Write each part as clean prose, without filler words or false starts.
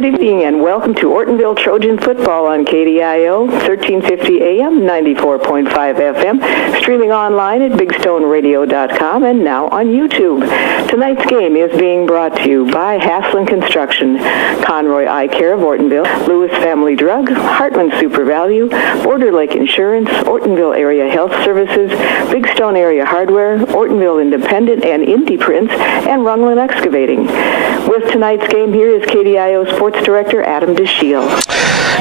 Good evening and welcome to Ortonville Trojan football on KDIO, 1350 AM, 94.5 FM, streaming online at bigstoneradio.com and now on YouTube. Tonight's game is being brought to you by Haslin Construction, Conroy Eye Care of Ortonville, Lewis Family Drug, Hartman Super Value, Border Lake Insurance, Ortonville Area Health Services, Big Stone Area Hardware, Ortonville Independent and Indie Prints, and Rungland Excavating. With tonight's game, here is KDIO Sports Director Adam DeShiel.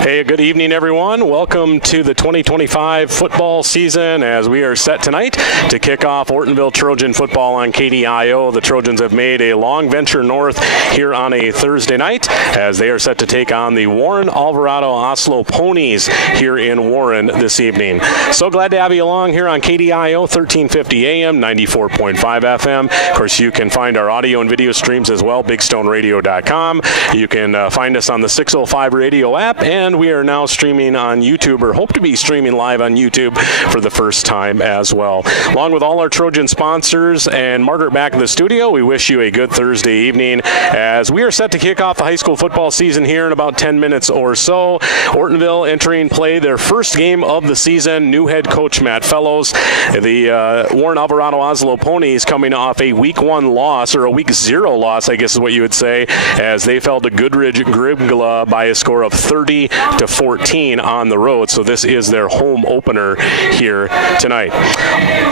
Hey, good evening, everyone. Welcome to the 2025 football season as we are set tonight to kick off Ortonville Trojan football on KDIO. The Trojans have made a long venture north here on a Thursday night as they are set to take on the Warren Alvarado Oslo Ponies here in Warren this evening. So glad to have you along here on KDIO, 1350 AM, 94.5 FM. Of course, you can find our audio and video streams as well, bigstoneradio.com. You can find us on the 605 radio app, and we are now streaming on YouTube, or hope to be streaming live on YouTube for the first time as well. Along with all our Trojan sponsors and Margaret back in the studio, we wish you a good Thursday evening as we are set to kick off the high school football season here in about 10 minutes or so. Ortonville entering play their first game of the season. New head coach Matt Fellows. The Warren Alvarado Oslo Ponies coming off a week 1 loss, or a week 0 loss, I guess is what you would say, as they fell to Goodridge Grigla by a score of 30-14 on the road. So this is their home opener here tonight.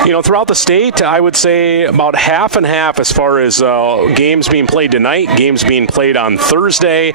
You know, throughout the state, I would say about half and half as far as games being played tonight, games being played on Thursday.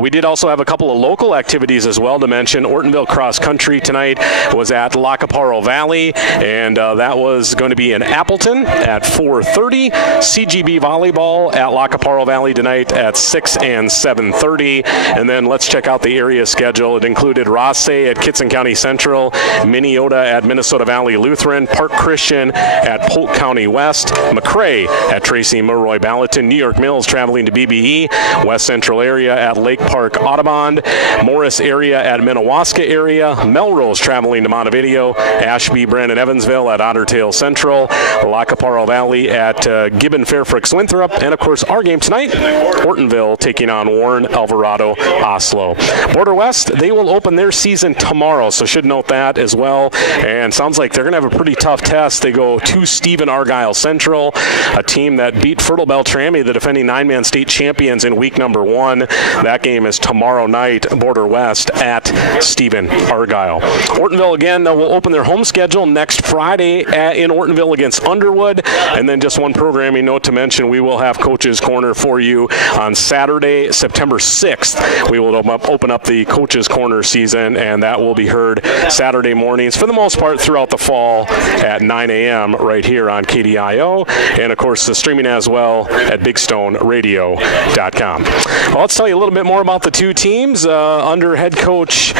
We did also have a couple of local activities as well to mention. Ortonville Cross Country tonight was at Lacaparo Valley, and that was going to be in Appleton at 4:30. CGB Volleyball at Lacaparo Valley tonight at 6 and 7:30. And then let's check out the area schedule. It included Rosse at Kitson County Central, Minneota at Minnesota Valley Lutheran, Park Christian at Polk County West, McRae at Tracy Mulroy Ballatin, New York Mills traveling to BBE, West Central area at Lake Park Audubon, Morris area at Minnewaska area, Melrose traveling to Montevideo, Ashby, Brandon, Evansville at Otter Tail Central, Lacaparo Valley at Gibbon, Fairfax, Winthrop, and of course our game tonight, Ortonville taking on Warren Alvarado Oslo. Border West, they will open their season tomorrow, so should note that as well. And sounds like they're going to have a pretty tough test. They go to Stephen Argyle Central, a team that beat Fertile Beltrami, the defending 9-man state champions, in week number 1. That game is tomorrow night, Border West at Stephen Argyle. Ortonville, again, will open their home schedule next Friday in Ortonville against Underwood. And then just one programming note to mention, we will have Coach's Corner for you on Saturday, September 6th. We will open up the Coach's Corner season, and that will be heard Saturday mornings for the most part throughout the fall at 9 a.m. right here on KDIO, and of course streaming as well at bigstoneradio.com. Well, let's tell you a little bit more about the two teams. Under head coach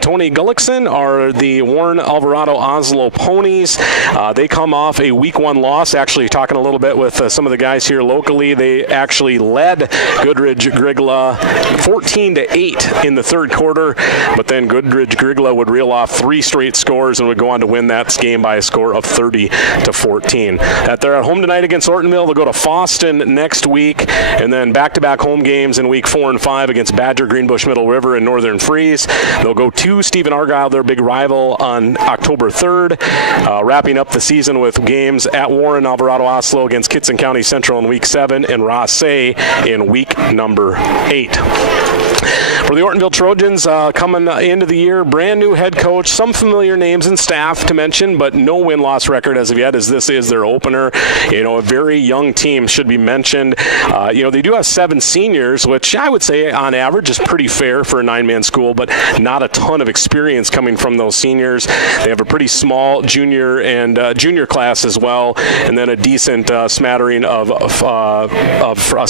Tony Gullickson are the Warren Alvarado Oslo Ponies. They come off a week 1 loss. Actually, talking a little bit with some of the guys here locally, they actually led Goodridge Grigla 14-8 in the third quarter, but then Goodridge Grigla would reel off 3 straight scores and would go on to win that game by a score of 30-14. They're at home tonight against Ortonville. They'll go to Fosston next week, and then back-to-back home games in week 4 and 5 against Badger, Greenbush, Middle River, and Northern Freeze. They'll go to Stephen Argyle, their big rival, on October 3rd, wrapping up the season with games at Warren Alvarado Oslo against Kitson County Central in week 7 and Rosse in week number 8. For the Ortonville Trojans, coming into the year, brand new head coach, some familiar names and staff to mention, but no win-loss record as of yet, as this is their opener. You know, a very young team should be mentioned. They do have 7 seniors, which I would say on average is pretty fair for a 9-man school, but not a ton of experience coming from those seniors. They have a pretty small junior and junior class as well, and then a decent smattering of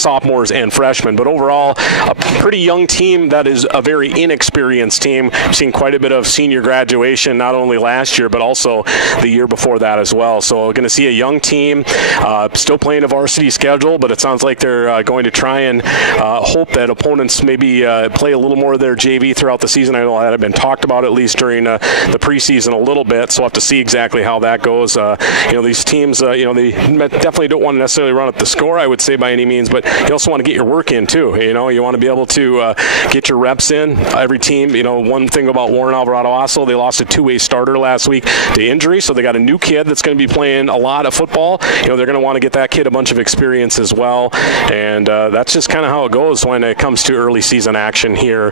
sophomores and freshmen. But overall, a pretty young team that is a very inexperienced team. We've seen quite a bit of senior graduation, not only last year, but also the year before that as well. So we're going to see a young team still playing a varsity schedule, but it sounds like they're going to try and hope that opponents maybe play a little more of their JV throughout the season. I know that had been talked about at least during the preseason a little bit, so we'll have to see exactly how that goes. These teams, they definitely don't want to necessarily run up the score, I would say, by any means, but you also want to get your work in too. You want to be able to get your reps in. Every team, one thing about Warren Alvarado Oslo, they lost a two-way starter last week to injury, so they got a new kid that's going to be playing a lot of football. They're going to want to get that kid a bunch of experience as well, and that's just kind of how it goes when it comes to early season action here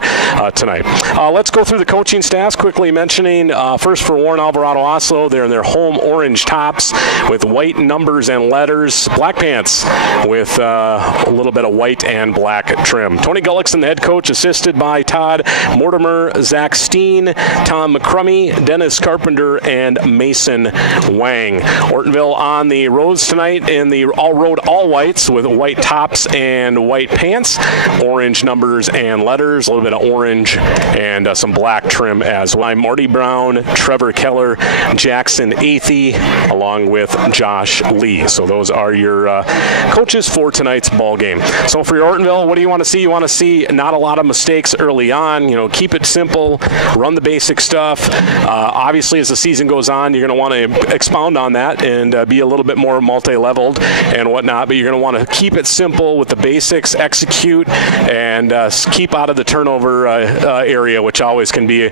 tonight. Let's go through the coaching staffs, quickly mentioning first for Warren Alvarado Oslo, they're in their home orange tops with white numbers and letters, black pants with a little bit of white and black trim. Tony Gullickson, the head coach, assisted by Todd Mortimer, Zach Steen, Tom McCrummy, Dennis Carpenter, and Mason Wang. Ortonville on the roads tonight in the all-road all-whites with white tops and white pants, orange numbers and letters, a little bit of orange and some black trim as well. I'm Marty Brown, Trevor Keller, Jackson Athey, along with Josh Lee. So those are your coaches for tonight's ball game. So for your Ortonville, what do you want to see? You want to see not a lot of mistakes early on. Keep it simple, run the basic stuff. Obviously, as the season goes on, you're going to want to expound on that and be a little bit more multi-leveled and whatnot, but you're going to want to keep it simple with the basics, execute, and keep out of the turnover area, which always can be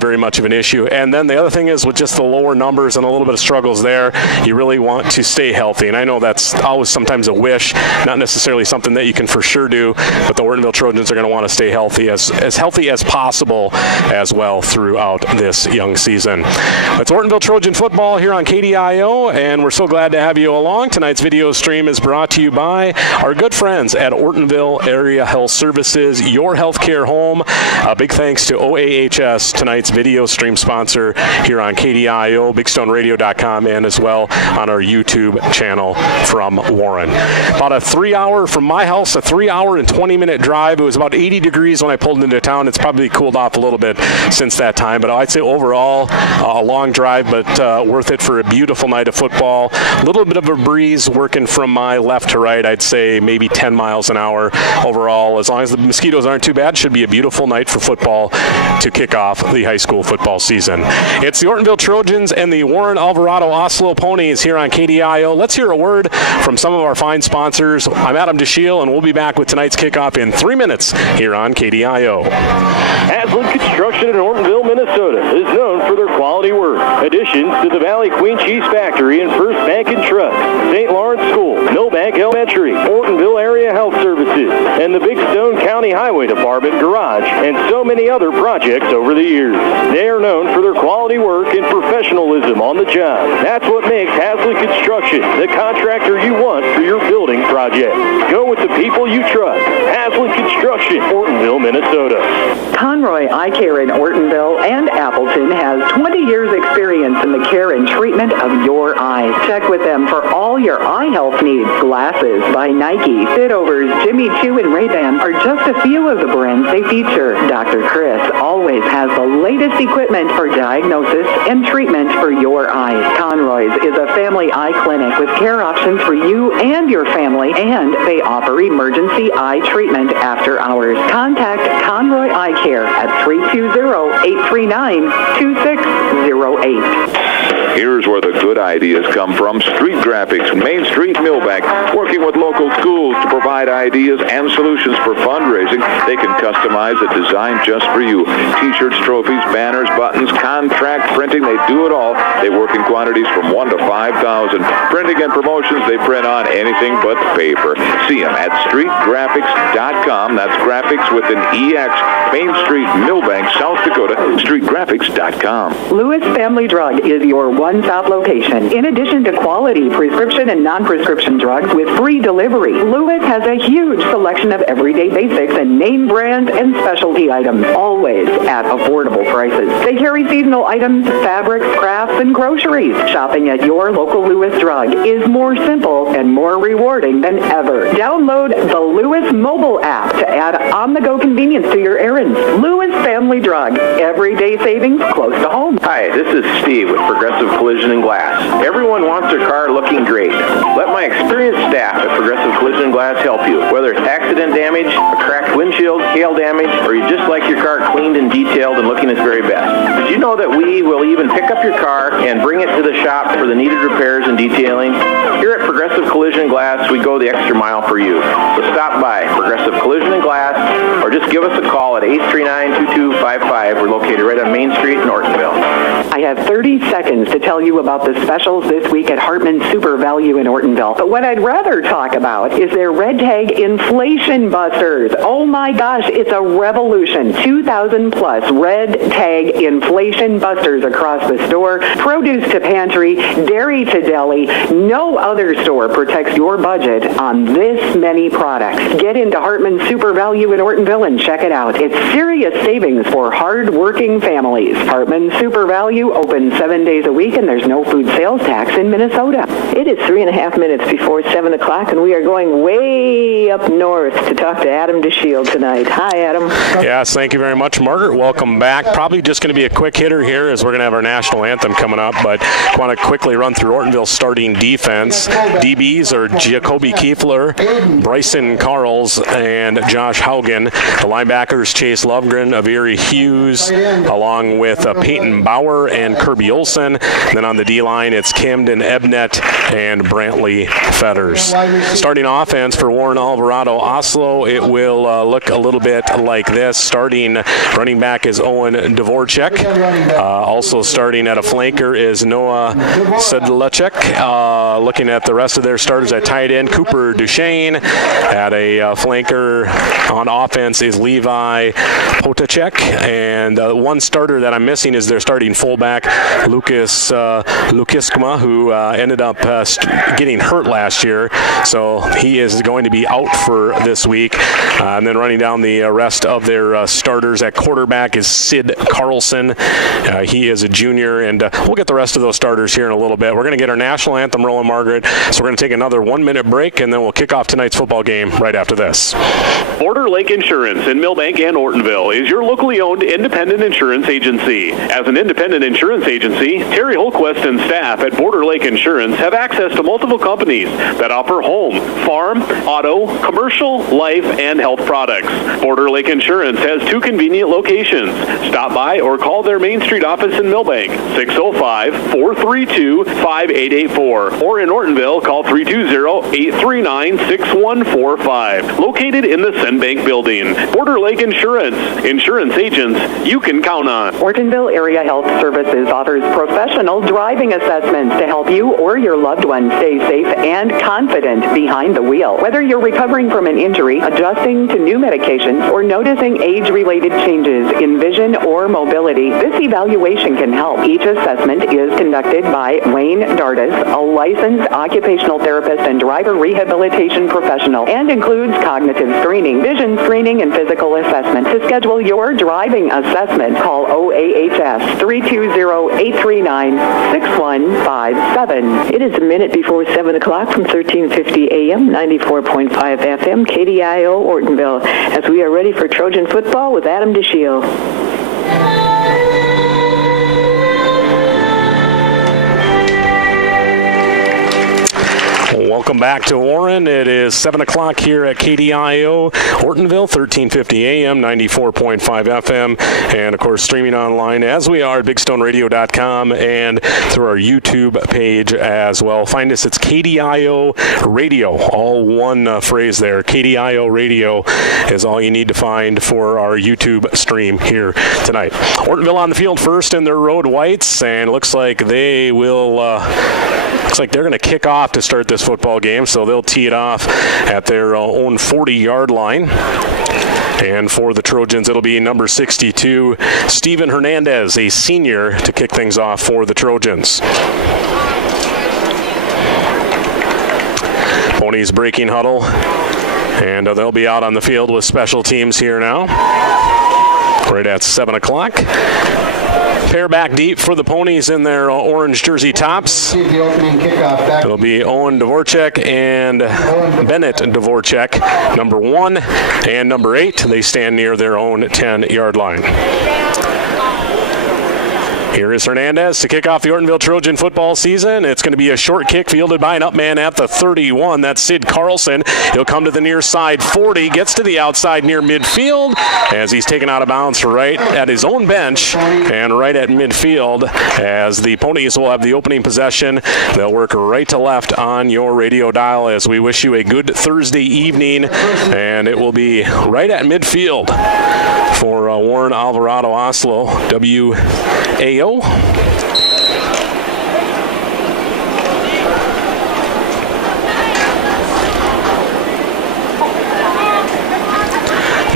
very much of an issue. And then the other thing is with just the lower numbers and a little bit of struggles there, you really want to stay healthy. And I know that's always sometimes a wish, not necessarily something that you can for sure do, but the Ortonville Trojans are going to want to stay healthy, as healthy as possible as well throughout this young season. It's Ortonville Trojan football here on KDIO, and we're so glad to have you along. Tonight's video stream is brought to you by our good friends at Ortonville Area Health Services, your healthcare home. A big thanks to OAHS, tonight's video stream sponsor here on KDIO, BigStoneRadio.com, and as well on our YouTube channel from Warren. About a 3 hour from my house, a 3 hour and 20-minute drive. It was about 80 degrees when I pulled into town. It's probably cooled off a little bit since that time, but I'd say overall a long drive, but worth it for a beautiful night of football. A little bit of a breeze working from my left to right. I'd say maybe 10 miles an hour overall. As long as the mosquitoes aren't too bad, should be a beautiful night for football to kick off the high school football season. It's the Ortonville Trojans and the Warren Alvarado Oslo Ponies here on KDIO. Let's hear a word from some of our fine sponsors. I'm Adam DeShiel, and we'll be back with tonight's kickoff in 3 minutes here on KDIO. Haslam Construction in Ortonville, Minnesota is known for their quality work. Additions to the Valley Queen Cheese Factory and First Bank and Trust, St. Lawrence School, Millbank Elementary, Ortonville Area Health Services, and the Big Stone County Highway Department Garage, and so many other projects over the years. They are known for their quality work and professionalism on the job. That's what makes Haslam Construction the contractor you want for your building project. Go with the people you trust. Haslam Construction, Ortonville, Minnesota. Conroy Eye Care in Ortonville and Appleton has 20 years experience in the care and treatment of your eyes. Check with them for all your eye health needs. Glasses by Nike, Fitovers, Jimmy Choo, and Ray-Ban are just a few of the brands they feature. Dr. Chris always has the latest equipment for diagnosis and treatment for your eyes. Conroy's is a family eye clinic with care options for you and your family, and they offer emergency eye treatment after hours. Contact Conroy Eye Care at 320-839-2608. Here's where the good ideas come from. Street Graphics, Main Street, Millbank, working with local schools to provide ideas and solutions for fundraising. They can customize a design just for you. T-shirts, trophies, banners, buttons, contract printing, they do it all. They work in quantities from 1 to 5,000. Printing and promotions, they print on anything but paper. See them at streetgraphics.com. That's graphics with an EX. Main Street, Millbank, South Dakota, streetgraphics.com. Lewis Family Drug is your one-stop location. In addition to quality prescription and non-prescription drugs with free delivery, Lewis has a huge selection of everyday basics and name brands and specialty items, always at affordable prices. They carry seasonal items, fabrics, crafts, and groceries. Shopping at your local Lewis Drug is more simple and more rewarding than ever. Download the Lewis mobile app to add on-the-go convenience to your errands. Lewis Family Drug, everyday savings close to home. Hi, this is Steve with Progressive Collision and Glass. Everyone wants their car looking great. Let my experienced staff at Progressive Collision and Glass help you. Whether it's accident damage, a cracked windshield, hail damage, or you just like your car cleaned and detailed and looking its very best. Did you know that we will even pick up your car and bring it to the shop for the needed repairs and detailing? Here at Progressive Collision and Glass, we go the extra mile for you. So stop by Progressive Collision and Glass or just give us a call at 839-2255. We're located right on Main Street in Ortonville. I have 30 seconds to tell you about the specials this week at Hartman Super Value in Ortonville. But what I'd rather talk about is their Red Tag Inflation Busters. Oh my gosh, it's a revolution. 2,000 plus Red Tag Inflation Busters across the store. Produce to pantry, dairy to deli. No other store protects your budget on this many products. Get into Hartman Super Value in Ortonville and check it out. It's serious savings for hard-working families. Hartman Super Value open 7 days a week, and there's no food sales tax in Minnesota. It is 3.5 minutes before 7 o'clock, and we are going way up north to talk to Adam DeShield tonight. Hi, Adam. Yes, thank you very much, Margaret. Welcome back. Probably just going to be a quick hitter here as we're going to have our national anthem coming up, but I want to quickly run through Ortonville's starting defense. DBs are Jacoby Kiefler, Bryson Carls, and Josh Haugen. The linebackers, Chase Lovegren, Averi Hughes, along with Peyton Bauer and Kirby Olson. Then on the D-line, it's Camden Ebnet and Brantley Fetters. Starting offense for Warren Alvarado Oslo, it will look a little bit like this. Starting running back is Owen Dvorak. Also starting at a flanker is Noah Sedlacek. Looking at the rest of their starters at tight end, Cooper Duchesne. At a flanker on offense is Levi Potacek. And one starter that I'm missing is their starting fullback, Lucas Lukiskuma, who ended up getting hurt last year. So he is going to be out for this week. And then running down the rest of their starters at quarterback is Sid Carlson. He is a junior, and we'll get the rest of those starters here in a little bit. We're going to get our national anthem rolling, Margaret. So we're going to take another 1-minute break, and then we'll kick off tonight's football game right after this. Border Lake Insurance in Millbank and Ortonville is your locally owned independent insurance agency. As an independent insurance agency, Terry Holquist and staff at Border Lake Insurance have access to multiple companies that offer home, farm, auto, commercial, life, and health products. Border Lake Insurance has 2 convenient locations. Stop by or call their Main Street office in Millbank, 605-432-5884. Or in Ortonville, call 320-839-6145. Located in the Senbank building. Border Lake Insurance. Insurance agents you can count on. Ortonville Area Health Services offers professional driving assessments to help you or your loved one stay safe and confident behind the wheel. Whether you're recovering from an injury, adjusting to new medications, or noticing age-related changes in vision or mobility, this evaluation can help. Each assessment is conducted by Wayne Dardis, a licensed occupational therapist and driver rehabilitation professional, and includes cognitive screening, vision screening, and physical assessment. To schedule your driving assessment, call OAHS 320-839-6157. It is a minute before 7 o'clock from 1350 AM, 94.5 FM, KDIO, Ortonville, as we are ready for Trojan football with Adam DeShield. Welcome back to Warren. It is 7 o'clock here at KDIO, Ortonville, 1350 AM, 94.5 FM, and, of course, streaming online as we are at BigStoneRadio.com and through our YouTube page as well. Find us. It's KDIO Radio, all one phrase there. KDIO Radio is all you need to find for our YouTube stream here tonight. Ortonville on the field first in their road whites, and looks like they will... Looks like they're going to kick off to start this football game, so they'll tee it off at their own 40-yard line. And for the Trojans, it'll be number 62, Steven Hernandez, a senior, to kick things off for the Trojans. Ponies breaking huddle, and they'll be out on the field with special teams here now, right at 7 o'clock. Pair back deep for the Ponies in their orange jersey tops. It'll be Owen Dvorak and Bennett Dvorak, number 1 and number 8. They stand near their own 10-yard line. Here is Hernandez to kick off the Ortonville Trojan football season. It's going to be a short kick fielded by an up man at the 31. That's Sid Carlson. He'll come to the near side 40, gets to the outside near midfield as he's taken out of bounds right at his own bench and right at midfield as the Ponies will have the opening possession. They'll work right to left on your radio dial as we wish you a good Thursday evening, and it will be right at midfield for Warren Alvarado Oslo WAO.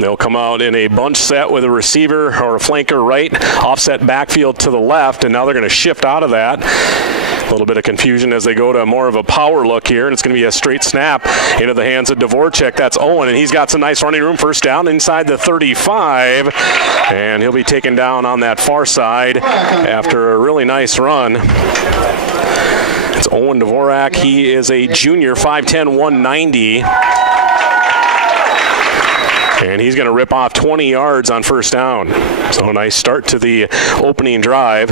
They'll come out in a bunch set with a receiver or a flanker right, offset backfield to the left, and now they're going to shift out of that. A little bit of confusion as they go to more of a power look here, and it's going to be a straight snap into the hands of Dvorak. That's Owen, and he's got some nice running room. First down inside the 35, and he'll be taken down on that far side after a really nice run. It's Owen Dvorak. He is a junior, 5'10", 190. And he's going to rip off 20 yards on first down. So a nice start to the opening drive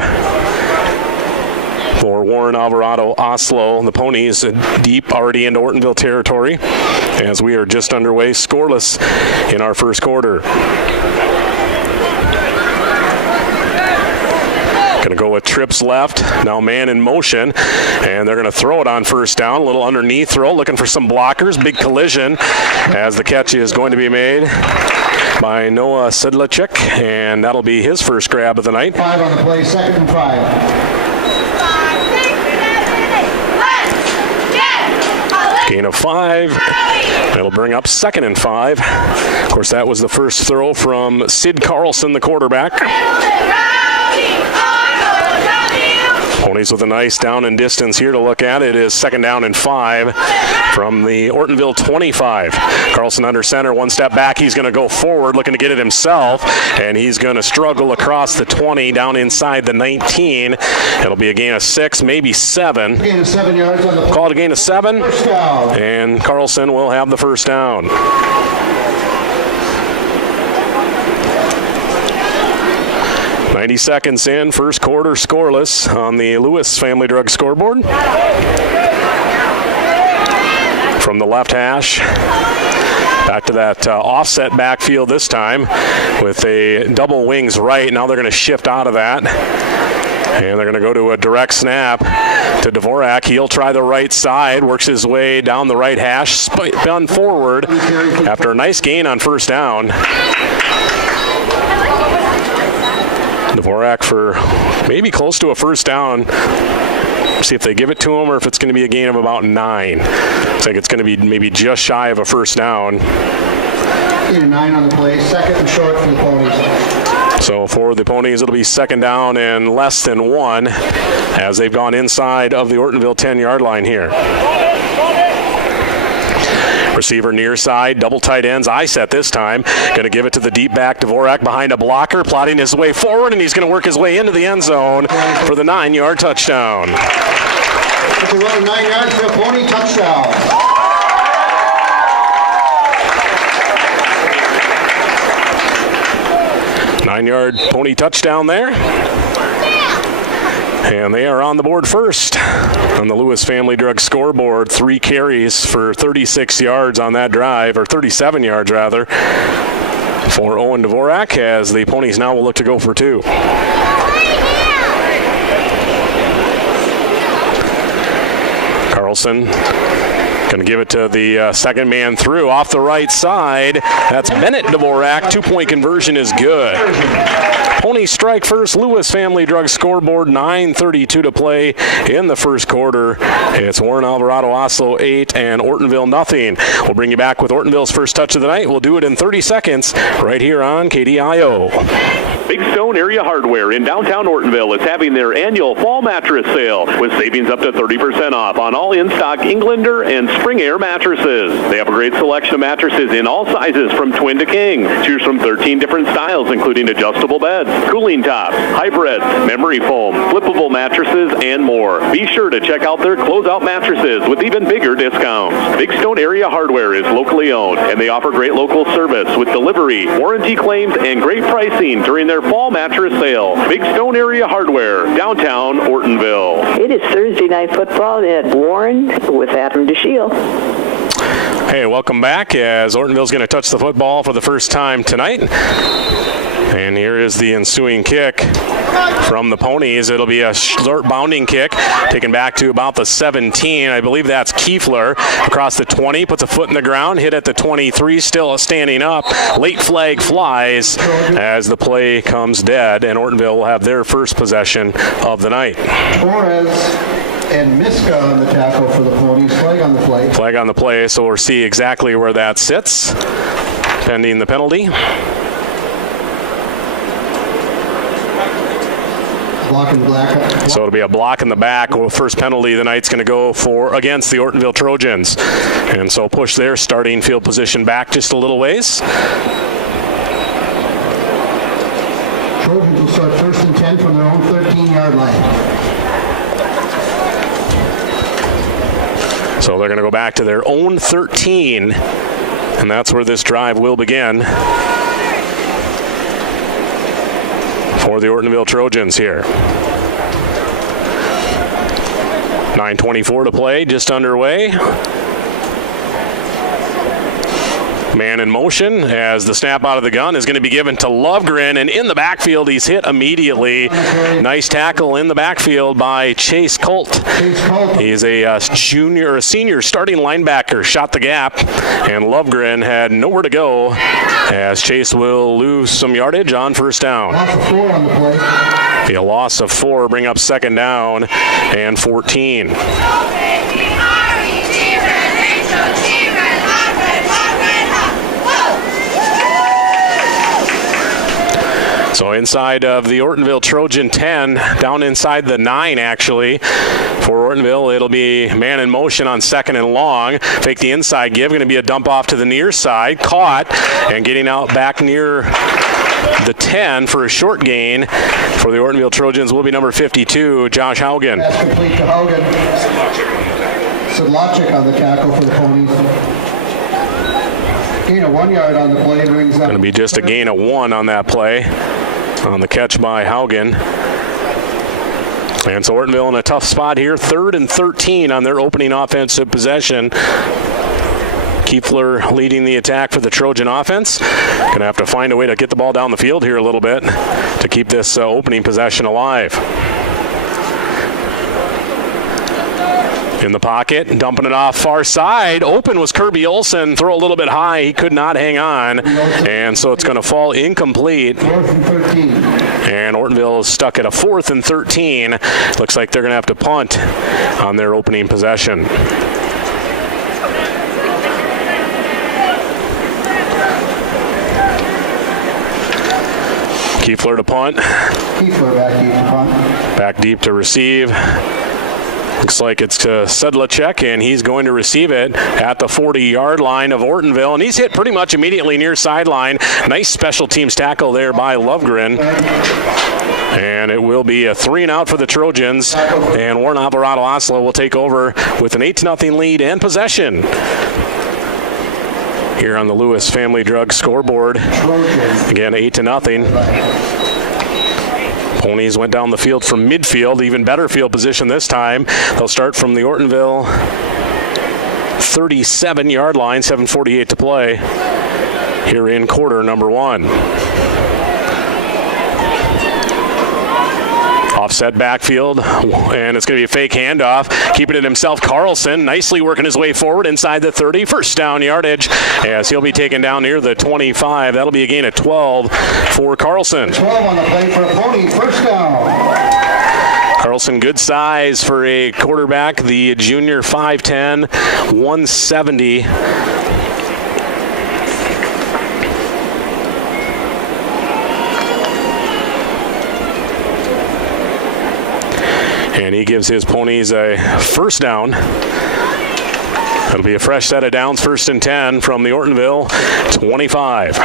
for Warren Alvarado Oslo. The Ponies deep already into Ortonville territory as we are just underway, scoreless in our first quarter. Going to go with trips left, now man in motion, and they're going to throw it on first down. A little underneath throw, looking for some blockers. Big collision as the catch is going to be made by Noah Sedlacek, and that'll be his first grab of the night. 5 on the play, 2nd and 5. Gain of 5. That'll bring up 2nd and 5. Of course, that was the first throw from Sid Carlson, the quarterback. Ponies with a nice down and distance here to look at. It is 2nd down and 5 from the Ortonville 25. Carlson under center, one step back. He's going to go forward, looking to get it himself, and he's going to struggle across the 20, down inside the 19. It'll be a gain of 6, maybe 7. Gain of 7 yards on the play. Call it a gain of 7, First down. and Carlson will have the first down. Seconds in, first quarter scoreless on the Lewis Family Drug scoreboard. From the left hash, back to that offset backfield this time with a double wings right. Now they're going to shift out of that. And they're going to go to a direct snap to Dvorak. He'll try the right side, works his way down the right hash, spun forward after a nice gain on first down. Dvorak for maybe close to a first down. See if they give it to him or if it's going to be a gain of about 9. Looks like it's going to be maybe just shy of a first down. 9 on the play, 2nd and short for the Ponies. So for the Ponies, it'll be 2nd down and less than 1 as they've gone inside of the Ortonville 10-yard line here. Receiver near side, double tight ends, eye set this time. Going to give it to the deep back, Dvorak behind a blocker, plotting his way forward, and he's going to work his way into the end zone for the 9-yard touchdown. It's a run of 9 yards for a Pony touchdown. Nine-yard Pony touchdown there. And they are on the board first on the Lewis Family Drug scoreboard. 3 carries for 36 yards on that drive, or 37 yards rather, for Owen Dvorak, as the Ponies now will look to go for 2. Carlson going to give it to the second man through off the right side. That's Bennett Dvorak. 2-point conversion is good. Ponies strike first. Lewis Family Drug scoreboard, 9:32 to play in the first quarter. It's Warren Alvarado Oslo 8 and Ortonville nothing. We'll bring you back with Ortonville's first touch of the night. We'll do it in 30 seconds right here on KDIO. Big Stone Area Hardware in downtown Ortonville is having their annual fall mattress sale with savings up to 30% off on all in-stock Englander and Spring Air mattresses. They have a great selection of mattresses in all sizes from twin to king. Choose from 13 different styles, including adjustable beds. beds, cooling tops, hybrids, memory foam, flippable mattresses, and more. Be sure to check out their closeout mattresses with even bigger discounts. Big Stone Area Hardware is locally owned, and they offer great local service with delivery, warranty claims, and great pricing during their fall mattress sale. Big Stone Area Hardware, downtown Ortonville. It is Thursday night football at Warren with Adam DeShiel. Hey, welcome back as Ortonville's going to touch the football for the first time tonight. And here is the ensuing kick from the Ponies. It'll be a short bounding kick, taken back to about the 17. I believe that's Kiefler across the 20, puts a foot in the ground, hit at the 23, still standing up. Late flag flies as the play comes dead, and Ortonville will have their first possession of the night. Torres and Miska on the tackle for the Ponies. Flag on the play. Flag on the play, so we'll see exactly where that sits, pending the penalty. Block in the black. So it'll be a block in the back. Well, first penalty of the night's going to go for against the Ortonville Trojans. And so push their starting field position back just a little ways. Trojans will start 1st and 10 from their own 13-yard line. So they're going to go back to their own 13. And that's where this drive will begin for the Ortonville Trojans here. 9:24 to play, just underway. Man in motion as the snap out of the gun is going to be given to Lovegren, and in the backfield he's hit immediately. Nice tackle in the backfield by Chase Colt. He's a senior starting linebacker, shot the gap, and Lovegren had nowhere to go as Chase will lose some yardage on first down. Loss of 4 on the play. Be a loss of 4, bring up second down and 14. So inside of the Ortonville Trojan 10, down inside the 9 actually. For Ortonville, it'll be man in motion on second and long. Fake the inside give, going to be a dump off to the near side. Caught and getting out back near the 10 for a short gain for the Ortonville Trojans will be number 52, Josh Haugen. That's complete to Haugen. Sedlacek on the tackle for the Ponies. Gain of 1 yard on the play brings up. Going to be just a gain of 1 on that play. On the catch by Haugen. And so Ortonville in a tough spot here. 3rd and 13 on their opening offensive possession. Kiefler leading the attack for the Trojan offense. Going to have to find a way to get the ball down the field here a little bit to keep this opening possession alive. In the pocket, dumping it off far side. Open was Kirby Olsen. Throw a little bit high. He could not hang on. And so it's going to fall incomplete. 4th and 13. And Ortonville is stuck at a 4th and 13. Looks like they're going to have to punt on their opening possession. Kiefler to punt. Kiefler back deep to punt. Back deep to receive. Looks like it's to Sedlacek, and he's going to receive it at the 40-yard line of Ortonville. And he's hit pretty much immediately near sideline. Nice special teams tackle there by Lovegren. And it will be a 3-and-out for the Trojans. And Warren Alvarado Oslo will take over with an 8-0 lead and possession here on the Lewis Family Drug scoreboard. Again, 8-0. Ponies went down the field from midfield, even better field position this time. They'll start from the Ortonville 37-yard line, 7:48 to play here in quarter number 1. Offset backfield, and it's going to be a fake handoff. Keeping it himself, Carlson, nicely working his way forward inside the 30. First down yardage as he'll be taken down near the 25. That'll be a gain of 12 for Carlson. 12 on the play for a Pony. First down. Carlson, good size for a quarterback. The junior, 5'10", 170. And he gives his Ponies a first down. It'll be a fresh set of downs, 1st and 10 from the Ortonville 25.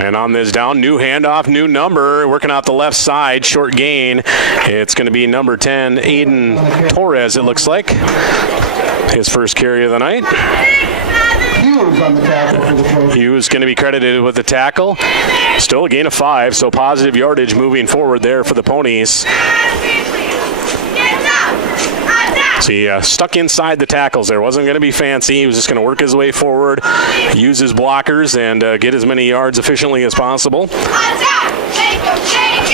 And on this down, new handoff, new number, working out the left side, short gain. It's going to be number 10, Aiden Torres, it looks like. His first carry of the night. Hughes going to be credited with the tackle. Still a gain of 5, so positive yardage moving forward there for the Ponies. So he stuck inside the tackles there. Wasn't going to be fancy. He was just going to work his way forward, use his blockers, and get as many yards efficiently as possible.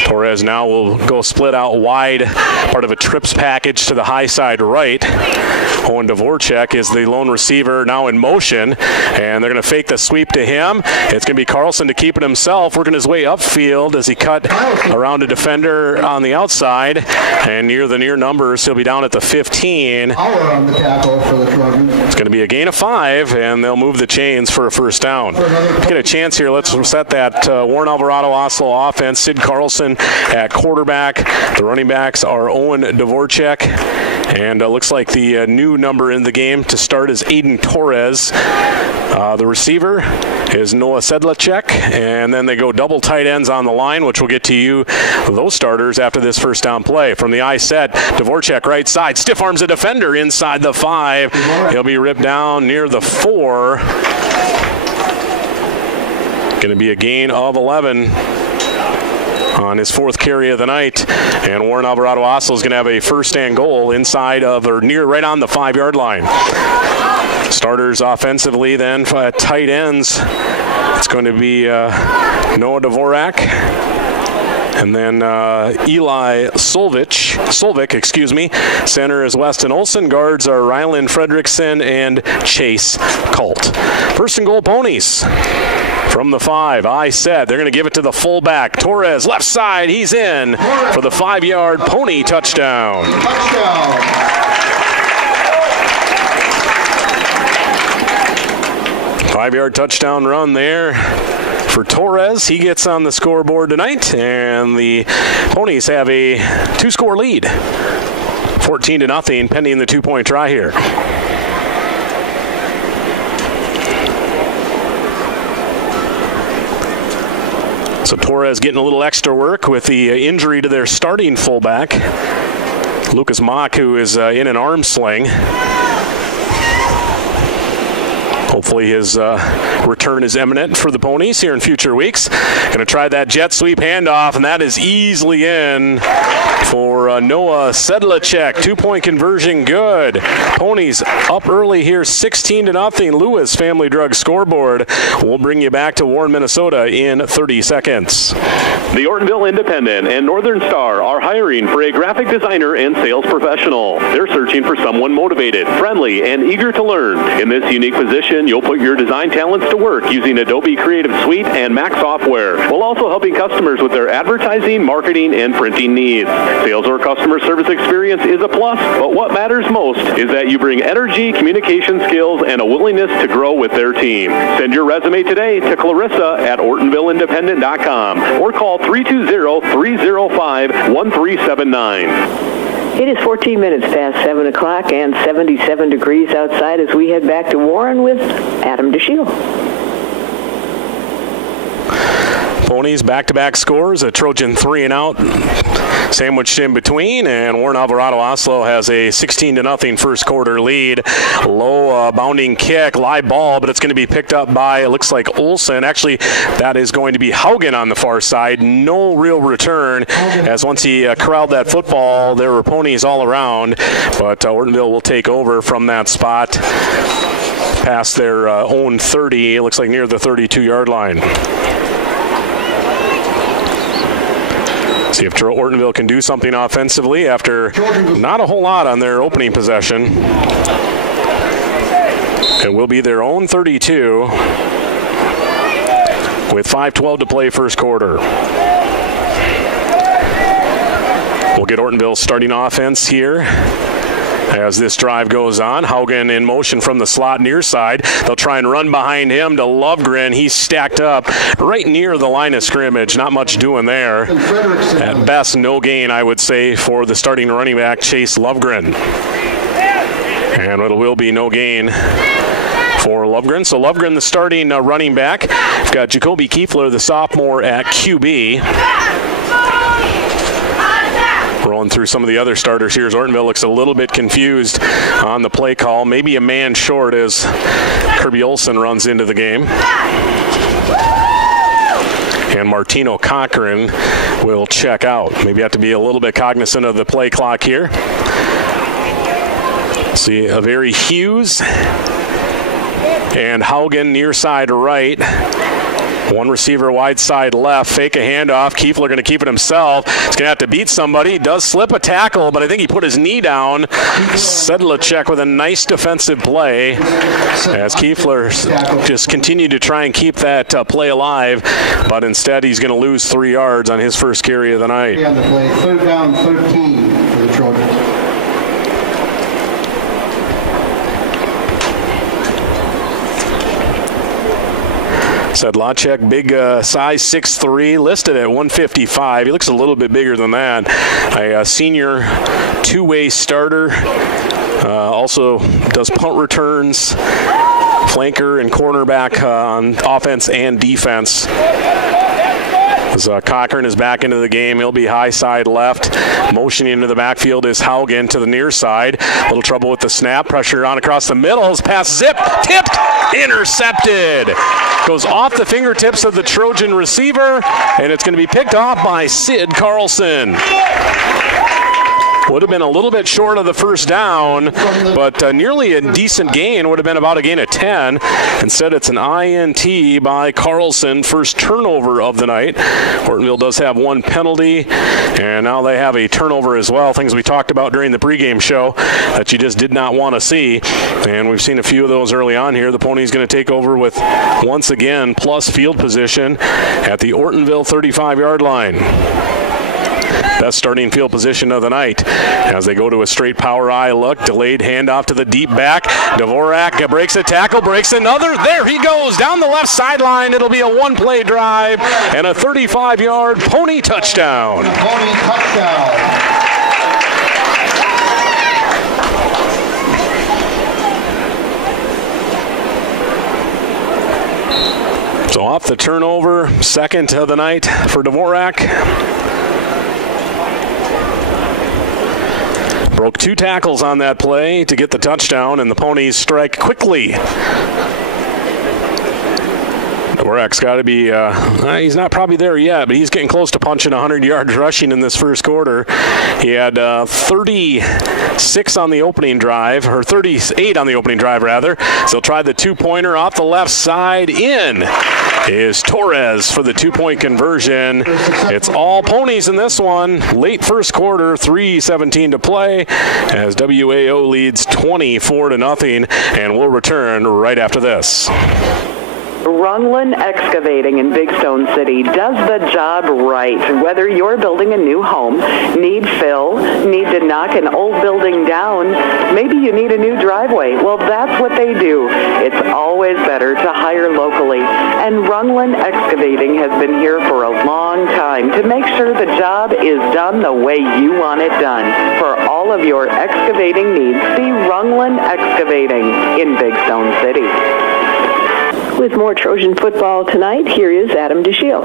Torres now will go split out wide, part of a trips package to the high side right. Owen Dvorak is the lone receiver now in motion, and they're going to fake the sweep to him. It's going to be Carlson to keep it himself, working his way upfield as he cut around a defender on the outside, and near the near numbers, he'll be down at the 15. On the tackle for the Trojans. It's going to be a gain of 5, and they'll move the chains for a first down. Get a chance here. Let's set that Warren Alvarado Oslo offense. Sid Carlson at quarterback. The running backs are Owen Dvorak, and looks like the new number in the game to start is Aiden Torres. The receiver is Noah Sedlacek, and then they go double tight ends on the line, which will get to you those starters after this first down play. From the eye set, Dvorak right side, stiff arms a defender inside the 5. He'll be ripped down near the 4. Going to be a gain of 11 on his 4th carry of the night, and Warren Alvarado Oslo is going to have a first and goal inside of, or near, right on the 5-yard line. Starters offensively then, tight ends, it's going to be Noah Dvorak, and then Eli Solvik. Center is Weston Olson. Guards are Ryland Fredrickson and Chase Colt. First and goal, Ponies. From the 5, I said they're going to give it to the fullback. Torres, left side, he's in for the 5-yard Pony touchdown. 5-yard touchdown run there for Torres. He gets on the scoreboard tonight, and the Ponies have a 2-score lead. 14-0, pending the 2-point try here. So Torres getting a little extra work with the injury to their starting fullback, Lucas Mock, who is in an arm sling. Hopefully his return is imminent for the Ponies here in future weeks. Going to try that jet sweep handoff, and that is easily in for Noah Sedlacek. 2-point conversion, good. Ponies up early here, 16-0. Lewis Family Drug scoreboard. We'll bring you back to Warren, Minnesota in 30 seconds. The Ortonville Independent and Northern Star are hiring for a graphic designer and sales professional. They're searching for someone motivated, friendly, and eager to learn. In this unique position, you'll put your design talents to work using Adobe Creative Suite and Mac software, while also helping customers with their advertising, marketing, and printing needs. Sales or customer service experience is a plus, but what matters most is that you bring energy, communication skills, and a willingness to grow with their team. Send your resume today to Clarissa at OrtonvilleIndependent.com or call 320-305-1379. It is 14 minutes past 7 o'clock and 77 degrees outside as we head back to Warren with Adam DeShiel. Ponies back-to-back scores, a Trojan 3-and-out sandwiched in between, and Warren Alvarado Oslo has a 16-0 first quarter lead. Low bounding kick, live ball, but it's going to be picked up by, it looks like, Olson. Actually, that is going to be Haugen on the far side. No real return, as once he corralled that football, there were Ponies all around, but Ortonville will take over from that spot past their own 30. It looks like near the 32-yard line. See if Ortonville can do something offensively after not a whole lot on their opening possession. It will be their own 32 with 5:12 to play first quarter. We'll get Ortonville's starting offense here as this drive goes on. Haugen in motion from the slot near side. They'll try and run behind him to Lovegren. He's stacked up right near the line of scrimmage. Not much doing there. At best, no gain, I would say, for the starting running back, Chase Lovegren. And it will be no gain for Lovgren. So Lovgren, the starting running back. We've got Jacoby Kiefler, the sophomore at QB. Rolling through some of the other starters here as Ortonville looks a little bit confused on the play call. Maybe a man short as Kirby Olsen runs into the game. And Martino Cochran will check out. Maybe have to be a little bit cognizant of the play clock here. See Avery Hughes and Haugen near side right. One receiver wide side left, fake a handoff. Kiefler going to keep it himself. He's going to have to beat somebody. He does slip a tackle, but I think he put his knee down. Sedlacek with a nice defensive play as Kiefler just continued to try and keep that play alive, but instead he's going to lose 3 yards on his first carry of the night. On the play, 3rd down, 13 for the Trojans. Sedlacek, big size, 6'3", listed at 155. He looks a little bit bigger than that. A senior two-way starter. Also does punt returns, flanker and cornerback on offense and defense. As Cochran is back into the game, he'll be high side left. Motioning into the backfield is Haugen to the near side. A little trouble with the snap. Pressure on across the middle. His pass zipped, tipped, intercepted. Goes off the fingertips of the Trojan receiver, and it's going to be picked off by Sid Carlson. Would have been a little bit short of the first down, but nearly a decent gain. Would have been about a gain of 10. Instead, it's an INT by Carlson, first turnover of the night. Ortonville does have one penalty, and now they have a turnover as well. Things we talked about during the pregame show that you just did not want to see, and we've seen a few of those early on here. The Pony's going to take over with, once again, plus field position at the Ortonville 35-yard line. Best starting field position of the night as they go to a straight power eye look. Delayed handoff to the deep back. Dvorak breaks a tackle, breaks another. There he goes down the left sideline. It'll be a one-play drive and a 35-yard Pony touchdown. Pony touchdown. So off the turnover, second of the night for Dvorak. Broke 2 tackles on that play to get the touchdown, and the Ponies strike quickly. Dvorak's got to be, he's not probably there yet, but he's getting close to punching 100 yards rushing in this first quarter. He had 36 on the opening drive, or 38 on the opening drive, rather. So he'll try the two-pointer off the left side. In is Torres for the two-point conversion. It's all Ponies in this one. Late first quarter, 3:17 to play, as WAO leads 24-0, and we'll return right after this. Runlin Excavating in Big Stone City does the job right. Whether you're building a new home, need fill, need to knock an old building down, maybe you need a new driveway. Well, that's what they do. It's always better to hire locally. And Runlin Excavating has been here for a long time to make sure the job is done the way you want it done. For all of your excavating needs, see Runlin Excavating in Big Stone City. With more Trojan football tonight, here is Adam DeShiel.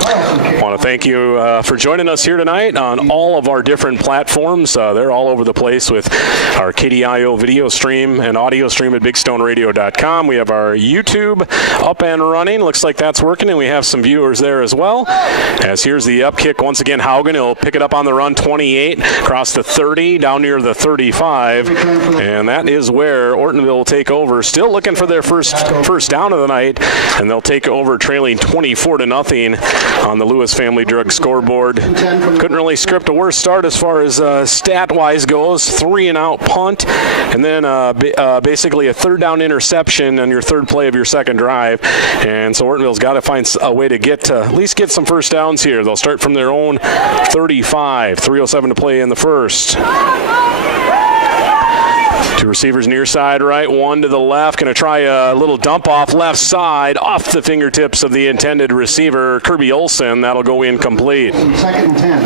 I want to thank you for joining us here tonight on all of our different platforms. They're all over the place with our KDIO video stream and audio stream at BigStoneRadio.com. We have our YouTube up and running. Looks like that's working, and we have some viewers there as well. As here's the up kick. Once again, Haugen, he'll pick it up on the run, 28, across the 30, down near the 35. And that is where Ortonville will take over. Still looking for their first down of the night, and they'll take over trailing 24-0 on the Lewis Family Drug scoreboard. Couldn't really script a worse start as far as stat-wise goes. 3-and-out punt, and then basically a third down interception on your third play of your second drive. And so Ortonville's got to find a way to at least get some first downs here. They'll start from their own 35. 3:07 to play in the first. 2 receivers near side right, 1 to the left. Going to try a little dump off left side, off the fingertips of the intended receiver, Kirby Olsen. That'll go incomplete. 2nd and 10.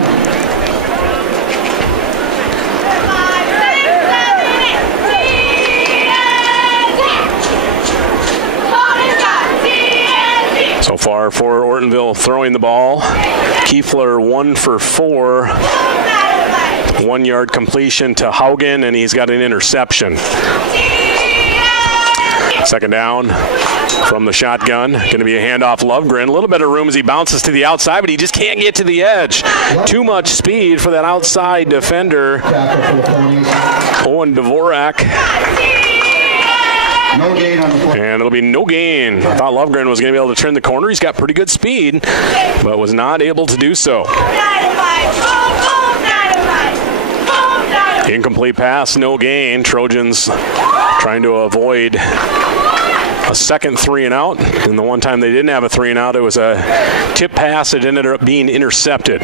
Ortonville throwing the ball. Kiefler 1 for 4. 1 yard completion to Haugen, and he's got an interception. Second down from the shotgun. Going to be a handoff Lovegren. A little bit of room as he bounces to the outside, but he just can't get to the edge. Too much speed for that outside defender, Owen Dvorak. No gain on the play. And it'll be no gain. I thought Lovegren was going to be able to turn the corner. He's got pretty good speed, but was not able to do so. Incomplete pass, no gain. Trojans trying to avoid a second 3 and out. And the one time they didn't have a 3 and out, it was a tip pass that ended up being intercepted.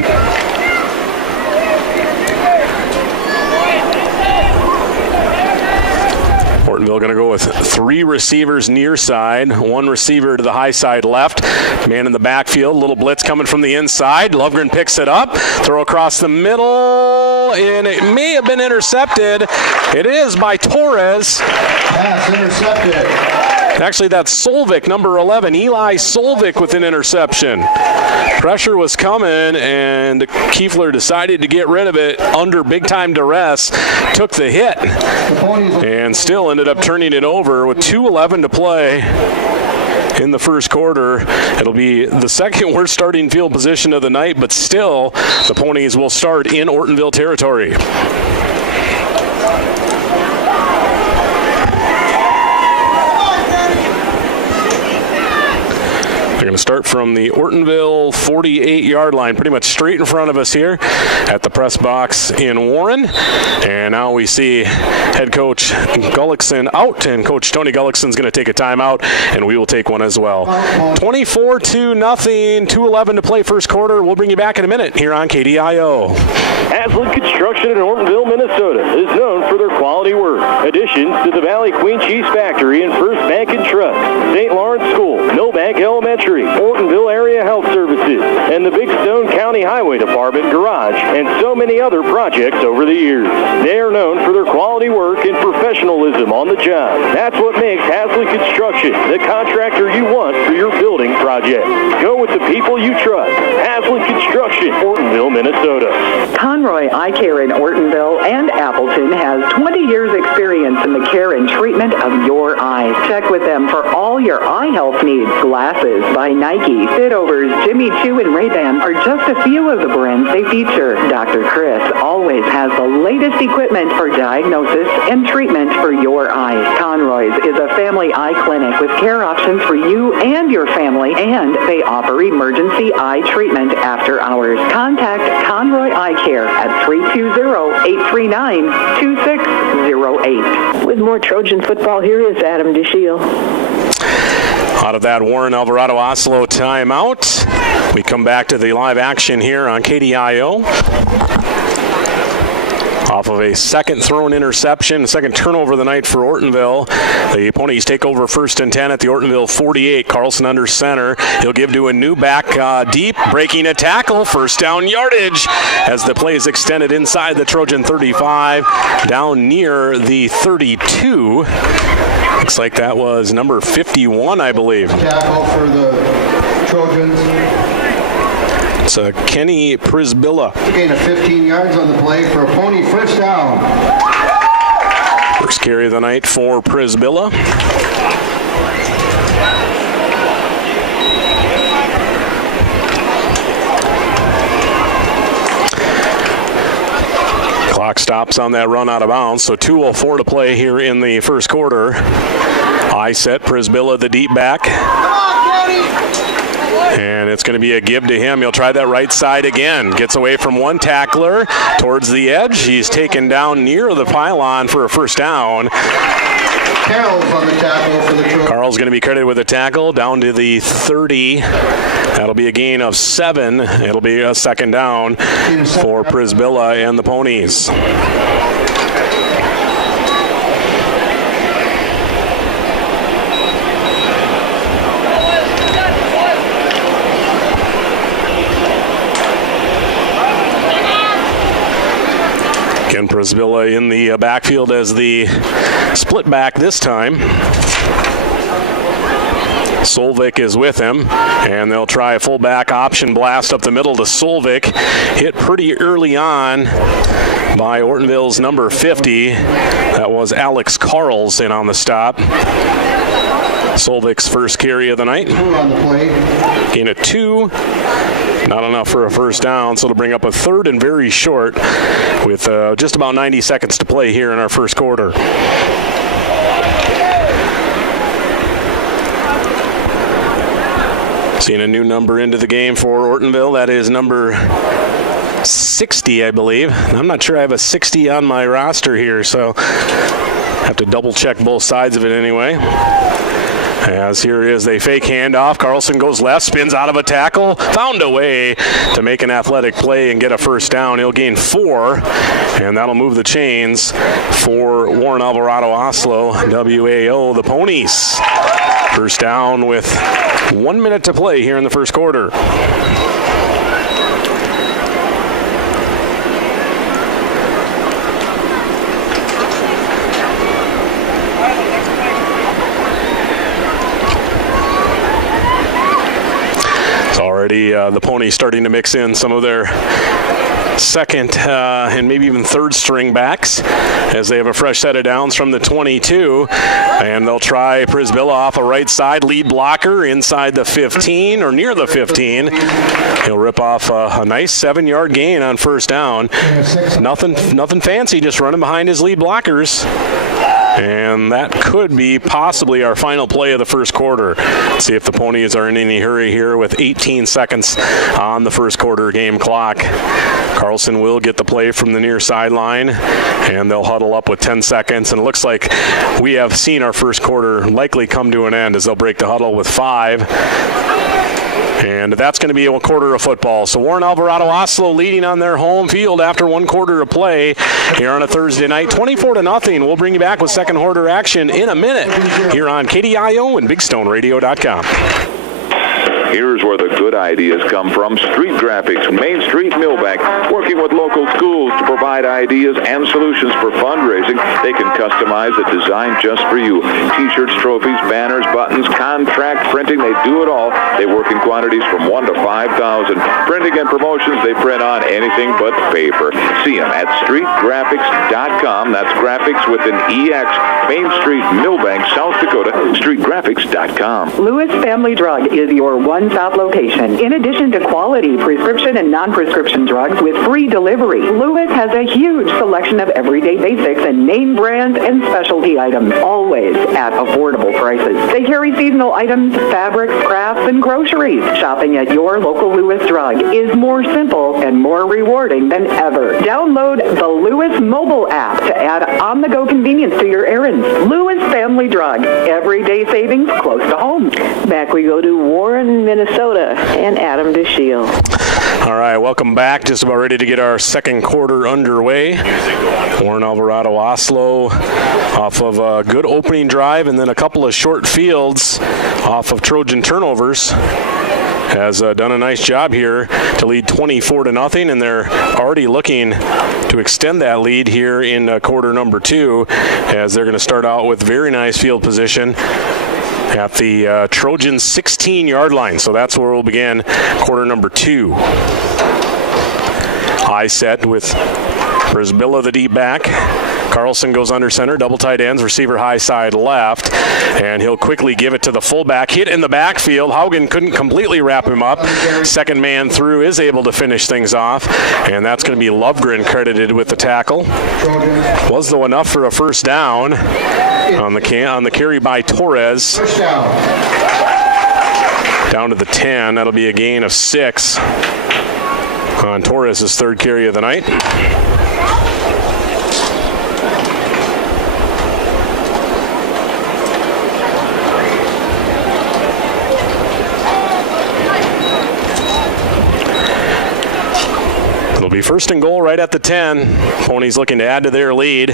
Ortonville going to go with 3 receivers near side, 1 receiver to the high side left, man in the backfield, little blitz coming from the inside. Lovegren picks it up, throw across the middle, and it may have been intercepted. It is by Torres. Pass intercepted. Actually, that's Solvik, number 11, Eli Solvik with an interception. Pressure was coming, and Kiefler decided to get rid of it under big-time duress, took the hit, and still ended up turning it over with 2:11 to play in the first quarter. It'll be the second worst starting field position of the night, but still, the Ponies will start in Ortonville territory. They're going to start from the Ortonville 48-yard line, pretty much straight in front of us here at the press box in Warren. And now we see head coach Gullickson out, and Coach Tony Gullickson's going to take a timeout, and we will take one as well. 24-0, 2:11 to play first quarter. We'll bring you back in a minute here on KDIO. Aslan Construction in Ortonville, Minnesota is known for their quality work. Additions to the Valley Queen Cheese Factory and First Bank and Trust, St. Lawrence School, Millbank Elementary, Ortonville Area Health Services, and the Big Stone County Highway Department Garage, and so many other projects over the years. They are known for their quality work and professionalism on the job. That's what makes Hasley Construction the contractor you want for your building project. Go with the people you trust. Hasley Construction, Ortonville, Minnesota. Conroy Eye Care in Ortonville and Appleton has 20 years experience in the care and treatment of your eyes. Check with them for all your eye health needs. Glasses by Nike, Fitovers, Jimmy Choo, and Ray-Ban are just a few of the brands they feature. Dr. Chris always has the latest equipment for diagnosis and treatment for your eyes. Conroy's is a family eye clinic with care options for you and your family, and they offer emergency eye treatment after hours. Contact Conroy Eye Care at 320-839-2608. With more Trojan football, here is Adam DeShiel. Out of that Warren Alvarado Oslo timeout, we come back to the live action here on KDIO. Off of a second thrown interception, second turnover of the night for Ortonville. The Ponies take over 1st and 10 at the Ortonville 48. Carlson under center. He'll give to a new back deep, breaking a tackle. First down yardage as the play is extended inside the Trojan 35, down near the 32. Looks like that was number 51, I believe. Tackle for the Trojans. It's Kenny Prisbilla. Gain of 15 yards on the play for a Pony first down. First carry of the night for Prisbilla. Clock stops on that run out of bounds, so 2:04 to play here in the first quarter. I set Prisbilla the deep back. And it's going to be a give to him. He'll try that right side again. Gets away from one tackler towards the edge. He's taken down near the pylon for a first down. Carroll's on the tackle for the Trojans. Carl's going to be credited with a tackle down to the 30. That'll be a gain of 7. It'll be a second down for Prisbilla and the Ponies. Prisbilla in the backfield as the split back this time. Solvik is with him, and they'll try a fullback option blast up the middle to Solvik. Hit pretty early on by Ortonville's number 50. That was Alex Carlson on the stop. Solvik's first carry of the night. 2 on the plate. Gain of 2. Not enough for a first down, so it'll bring up a third and very short with just about 90 seconds to play here in our first quarter. Seeing a new number into the game for Ortonville. That is number 60, I believe. I'm not sure I have a 60 on my roster here, so have to double check both sides of it anyway. As here is a fake handoff. Carlson goes left, spins out of a tackle, found a way to make an athletic play and get a first down. He'll gain 4, and that'll move the chains for Warren Alvarado Oslo, WAO, the Ponies. First down with 1 minute to play here in the first quarter. Already the Ponies starting to mix in some of their second and maybe even third string backs as they have a fresh set of downs from the 22, and they'll try Prisbilla off a right side lead blocker inside the 15 or near the 15. He'll rip off a nice 7-yard gain on first down. Nothing fancy, just running behind his lead blockers. And that could be possibly our final play of the first quarter. Let's see if the Ponies are in any hurry here with 18 seconds on the first quarter game clock. Carlson will get the play from the near sideline, and they'll huddle up with 10 seconds. And it looks like we have seen our first quarter likely come to an end as they'll break the huddle with 5. And that's going to be a quarter of football. So Warren Alvarado Oslo leading on their home field after 1 quarter of play here on a Thursday night, 24-0. We'll bring you back with second quarter action in a minute here on KDIO and BigStoneRadio.com. Here's where the good ideas come from. Street Graphics, Main Street, Millbank, working with local schools to provide ideas and solutions for fundraising. They can customize a design just for you. T-shirts, trophies, banners, buttons, contract printing, they do it all. They work in quantities from 1 to 5,000. Printing and promotions, they print on anything but paper. See them at streetgraphics.com. That's graphics with an EX. Main Street, Millbank, South Dakota, streetgraphics.com. Lewis Family Drug is your one-stop location. In addition to quality prescription and non-prescription drugs with free delivery, Lewis has a huge selection of everyday basics and name brands and specialty items, always at affordable prices. They carry seasonal items, fabrics, crafts, and groceries. Shopping at your local Lewis Drug is more simple and more rewarding than ever. Download the Lewis mobile app to add on-the-go convenience to your errands. Lewis Family Drug, everyday savings close to home. Back we go to Warren, Minnesota, and Adam DeShiel. All right, welcome back. Just about ready to get our second quarter underway. Warren Alvarado Oslo off of a good opening drive and then a couple of short fields off of Trojan turnovers. Has done a nice job here to lead 24-0, and they're already looking to extend that lead here in quarter number 2, as they're going to start out with very nice field position at the Trojan 16-yard line. So that's where we'll begin quarter number 2. High set with Prisbilla, the deep back. Carlson goes under center, double tight ends, receiver high side left, and he'll quickly give it to the fullback. Hit in the backfield. Haugen couldn't completely wrap him up. Second man through is able to finish things off, and that's going to be Lovgren credited with the tackle. Was though enough for a first down on the carry by Torres. Down to the 10. That'll be a gain of 6 on Torres' third carry of the night. It'll be first and goal right at the 10. Ponies looking to add to their lead.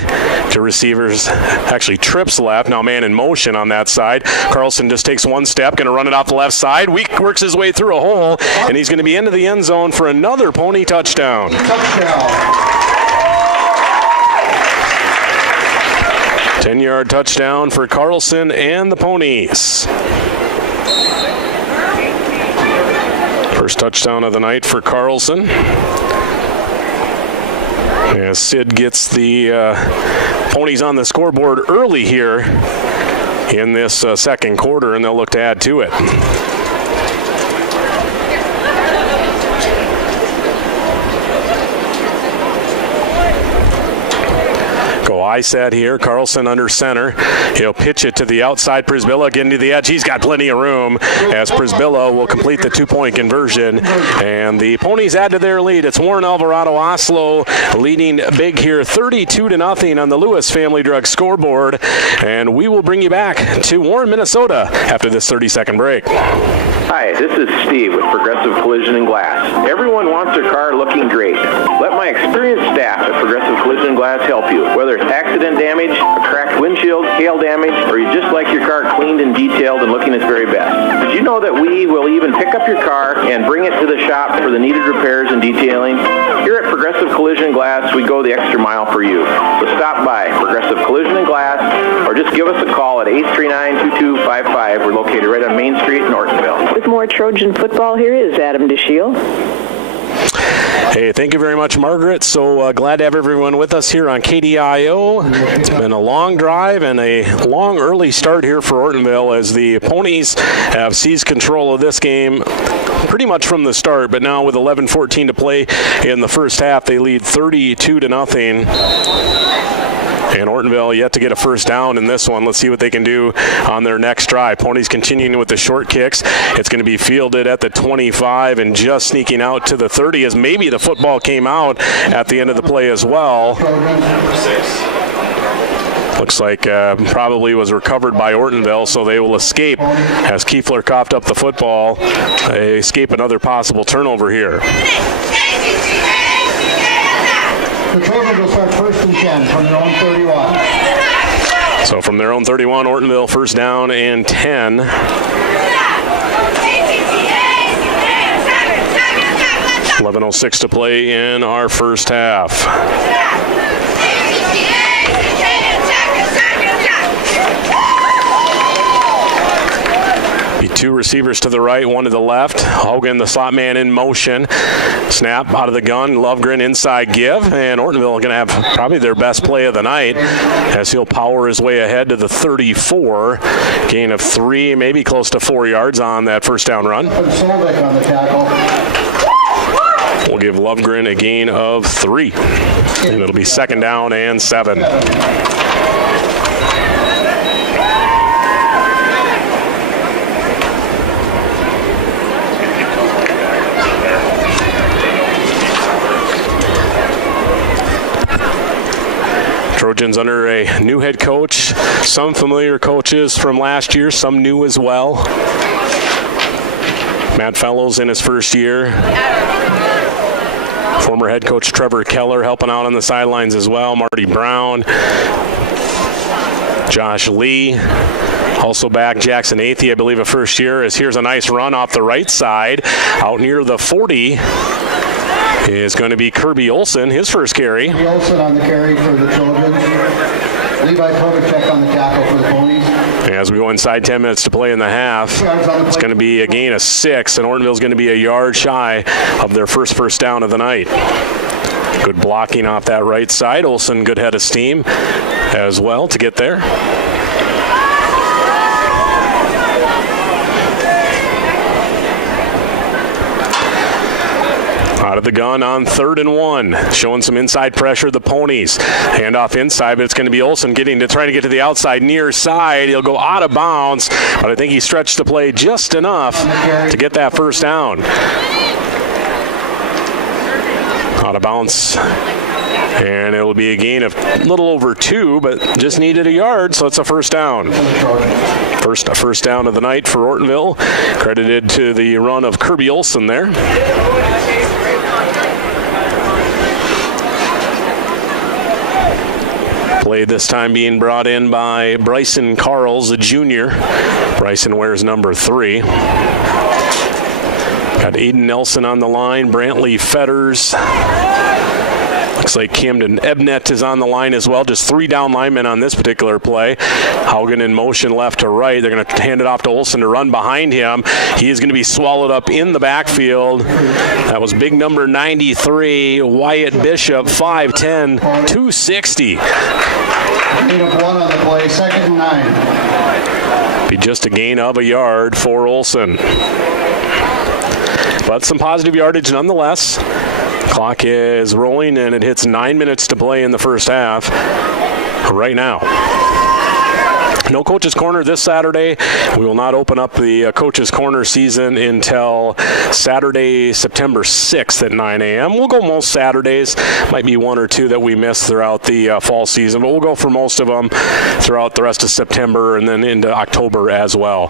To receivers, actually trips left. Now man in motion on that side. Carlson just takes one step, going to run it off the left side. Weak works his way through a hole, and he's going to be into the end zone for another Pony touchdown. 10-yard touchdown for Carlson and the Ponies. First touchdown of the night for Carlson. As Sid gets the Ponies on the scoreboard early here in this second quarter, and they'll look to add to it. I said here, Carlson under center. He'll pitch it to the outside. Prisbilla getting to the edge. He's got plenty of room as Prisbilla will complete the 2-point conversion. And the Ponies add to their lead. It's Warren Alvarado Oslo leading big here, 32-0 on the Lewis Family Drug scoreboard. And we will bring you back to Warren, Minnesota after this 30-second break. Hi, this is Steve with Progressive Collision and Glass. Everyone wants their car looking great. Let my experienced staff at Progressive Collision and Glass help you. Whether it's accident damage, a cracked windshield, hail damage, or you just like your car cleaned and detailed and looking its very best. Did you know that we will even pick up your car and bring it to the shop for the needed repairs and detailing? Here at Progressive Collision and Glass, we go the extra mile for you. So stop by Progressive Collision and Glass or just give us a call at 839-2255. We're located right on Main Street in Ortonville. With more Trojan football, here is Adam DeShiel. Hey, thank you very much, Margaret. So glad to have everyone with us here on KDIO. It's been a long drive and a long early start here for Ortonville as the Ponies have seized control of this game pretty much from the start, but now with 11:14 to play in the first half, they lead 32-0. And Ortonville yet to get a first down in this one. Let's see what they can do on their next drive. Ponies continuing with the short kicks. It's going to be fielded at the 25 and just sneaking out to the 30 as maybe the football came out at the end of the play as well. Looks like probably was recovered by Ortonville, so they will escape as Kiefler coughed up the football. They escape another possible turnover here. The Trojans will start 1st and 10 from their own 31. So from their own 31, Ortonville first down and 10. 11:06 to play in our first half. Two receivers to the right, one to the left. Hogan, the slot man, in motion. Snap out of the gun. Lovegren inside give. And Ortonville going to have probably their best play of the night as he'll power his way ahead to the 34. Gain of 3, maybe close to 4 yards on that first down run. Solvik on the tackle. We'll give Lovegren a gain of 3. And it'll be 2nd down and 7. Trojans under a new head coach, some familiar coaches from last year, some new as well. Matt Fellows in his first year. Former head coach Trevor Keller helping out on the sidelines as well. Marty Brown. Josh Lee. Also back, Jackson Athey, I believe, a first year. As here's a nice run off the right side. Out near the 40 is going to be Kirby Olson, his first carry. Kirby Olson on the carry for the Trojans. Levi Kovacek on the tackle for the Ponies. As we go inside 10 minutes to play in the half, it's going to be a gain of 6, and Ortonville's going to be a yard shy of their first down of the night. Good blocking off that right side. Olson, good head of steam as well to get there. Out of the gun on 3rd and 1. Showing some inside pressure, the Ponies. Hand off inside, but it's going to be Olson trying to get to the outside near side. He'll go out of bounds, but I think he stretched the play just enough to get that first down. Out of bounds. And it will be a gain of a little over 2, but just needed a yard, so it's a first down. First down of the night for Ortonville. Credited to the run of Kirby Olson there. Play this time being brought in by Bryson Carls, a junior. Bryson wears number 3. Got Aiden Nelson on the line, Brantley Fetters, Looks like Camden Ebnet is on the line as well. Just 3 down linemen on this particular play. Haugen in motion left to right. They're going to hand it off to Olsen to run behind him. He is going to be swallowed up in the backfield. That was big number 93, Wyatt Bishop, 5'10", 260. Gain of 1 on the play, 2nd and 9. Be just a gain of a yard for Olsen. But some positive yardage nonetheless. Clock is rolling, and it hits 9 minutes to play in the first half right now. No Coach's Corner this Saturday. We will not open up the Coach's Corner season until Saturday, September 6th at 9 a.m. We'll go most Saturdays. Might be 1 or 2 that we miss throughout the fall season, but we'll go for most of them throughout the rest of September and then into October as well.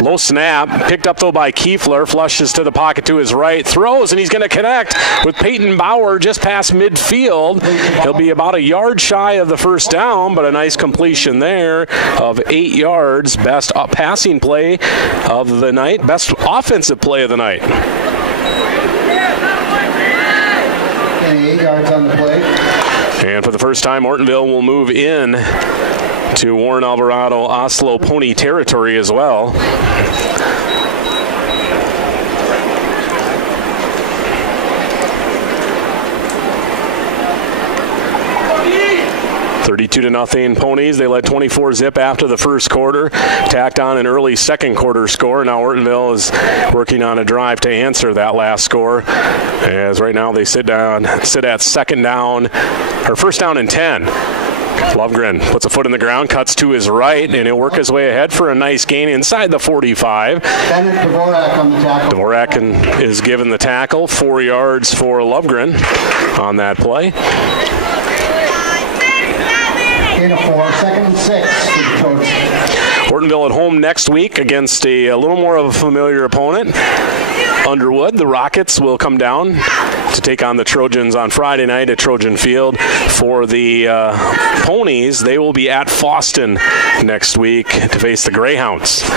Low snap, picked up though by Kiefler, flushes to the pocket to his right, throws, and he's going to connect with Peyton Bauer just past midfield. He'll be about a yard shy of the first down, but a nice completion there of 8 yards. Best passing play of the night, best offensive play of the night. And 8 yards on the play. And for the first time, Ortonville will move in to Warren Alvarado Oslo Pony territory as well. 32-0 Ponies. They led 24-zip after the first quarter, tacked on an early second quarter score. Now Ortonville is working on a drive to answer that last score, as right now they sit at second down, or first down and 10. Lovegren puts a foot in the ground, cuts to his right, and he'll work his way ahead for a nice gain inside the 45. Bennett Dvorak on the tackle. Dvorak is given the tackle, 4 yards for Lovegren on that play. Gain of 4, 2nd and 6 to the Trojans. Ortonville at home next week against a little more of a familiar opponent, Underwood. The Rockets will come down to take on the Trojans on Friday night at Trojan Field. For the Ponies, they will be at Foston next week to face the Greyhounds.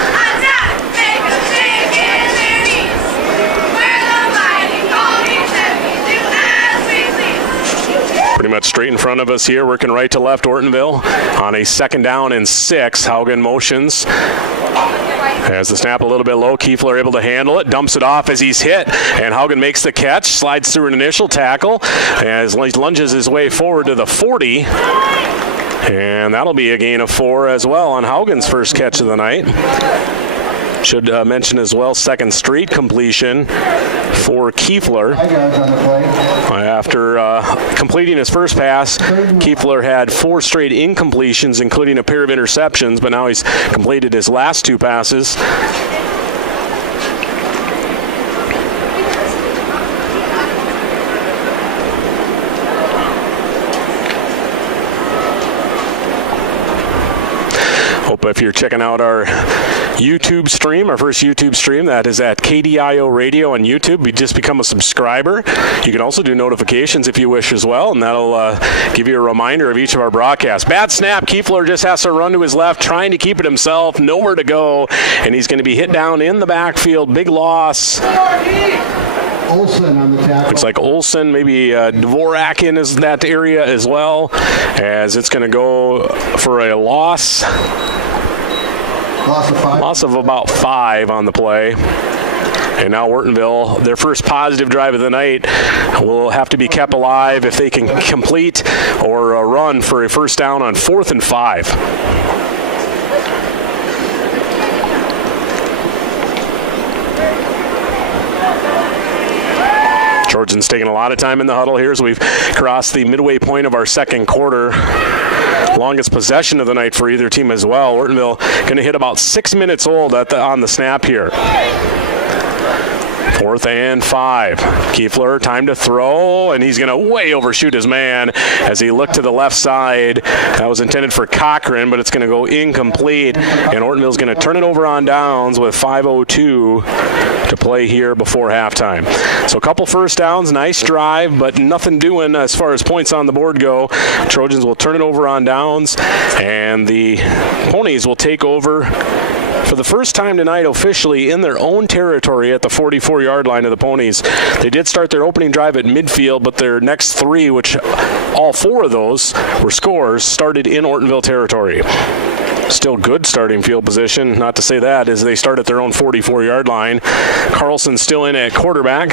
Pretty much straight in front of us here, working right to left. Ortonville on a 2nd down and 6. Haugen motions. Has the snap a little bit low. Kiefler able to handle it. Dumps it off as he's hit. And Haugen makes the catch. Slides through an initial tackle as he lunges his way forward to the 40. And that'll be a gain of 4 as well on Haugen's first catch of the night. Should mention as well, 2nd straight completion for Kiefler. After completing his first pass, Kiefler had 4 straight incompletions, including a pair of interceptions, but now he's completed his last 2 passes. Hope if you're checking out our YouTube stream, our first YouTube stream, that is at KDIO Radio on YouTube. You just become a subscriber. You can also do notifications if you wish as well, and that'll give you a reminder of each of our broadcasts. Bad snap. Kiefler just has to run to his left, trying to keep it himself. Nowhere to go, and he's going to be hit down in the backfield. Big loss. Olsen on the tackle. Looks like Olsen, maybe Dvorak in that area as well, as it's going to go for a loss. Loss of 5. Loss of about 5 on the play. And now Ortonville, their first positive drive of the night, will have to be kept alive if they can complete or run for a first down on 4th and 5. Trojans taking a lot of time in the huddle here as we've crossed the midway point of our second quarter. Longest possession of the night for either team as well. Ortonville going to hit about 6 minutes old on the snap here. 4th and 5. Kiefler, time to throw, and he's going to way overshoot his man as he looked to the left side. That was intended for Cochran, but it's going to go incomplete, and Ortonville's going to turn it over on downs with 5:02 to play here before halftime. So a couple first downs, nice drive, but nothing doing as far as points on the board go. Trojans will turn it over on downs, and the Ponies will take over for the first time tonight officially in their own territory at the 44-yard line of the Ponies. They did start their opening drive at midfield, but their next three, which all four of those were scores, started in Ortonville territory. Still good starting field position, not to say that, as they start at their own 44-yard line. Carlson still in at quarterback.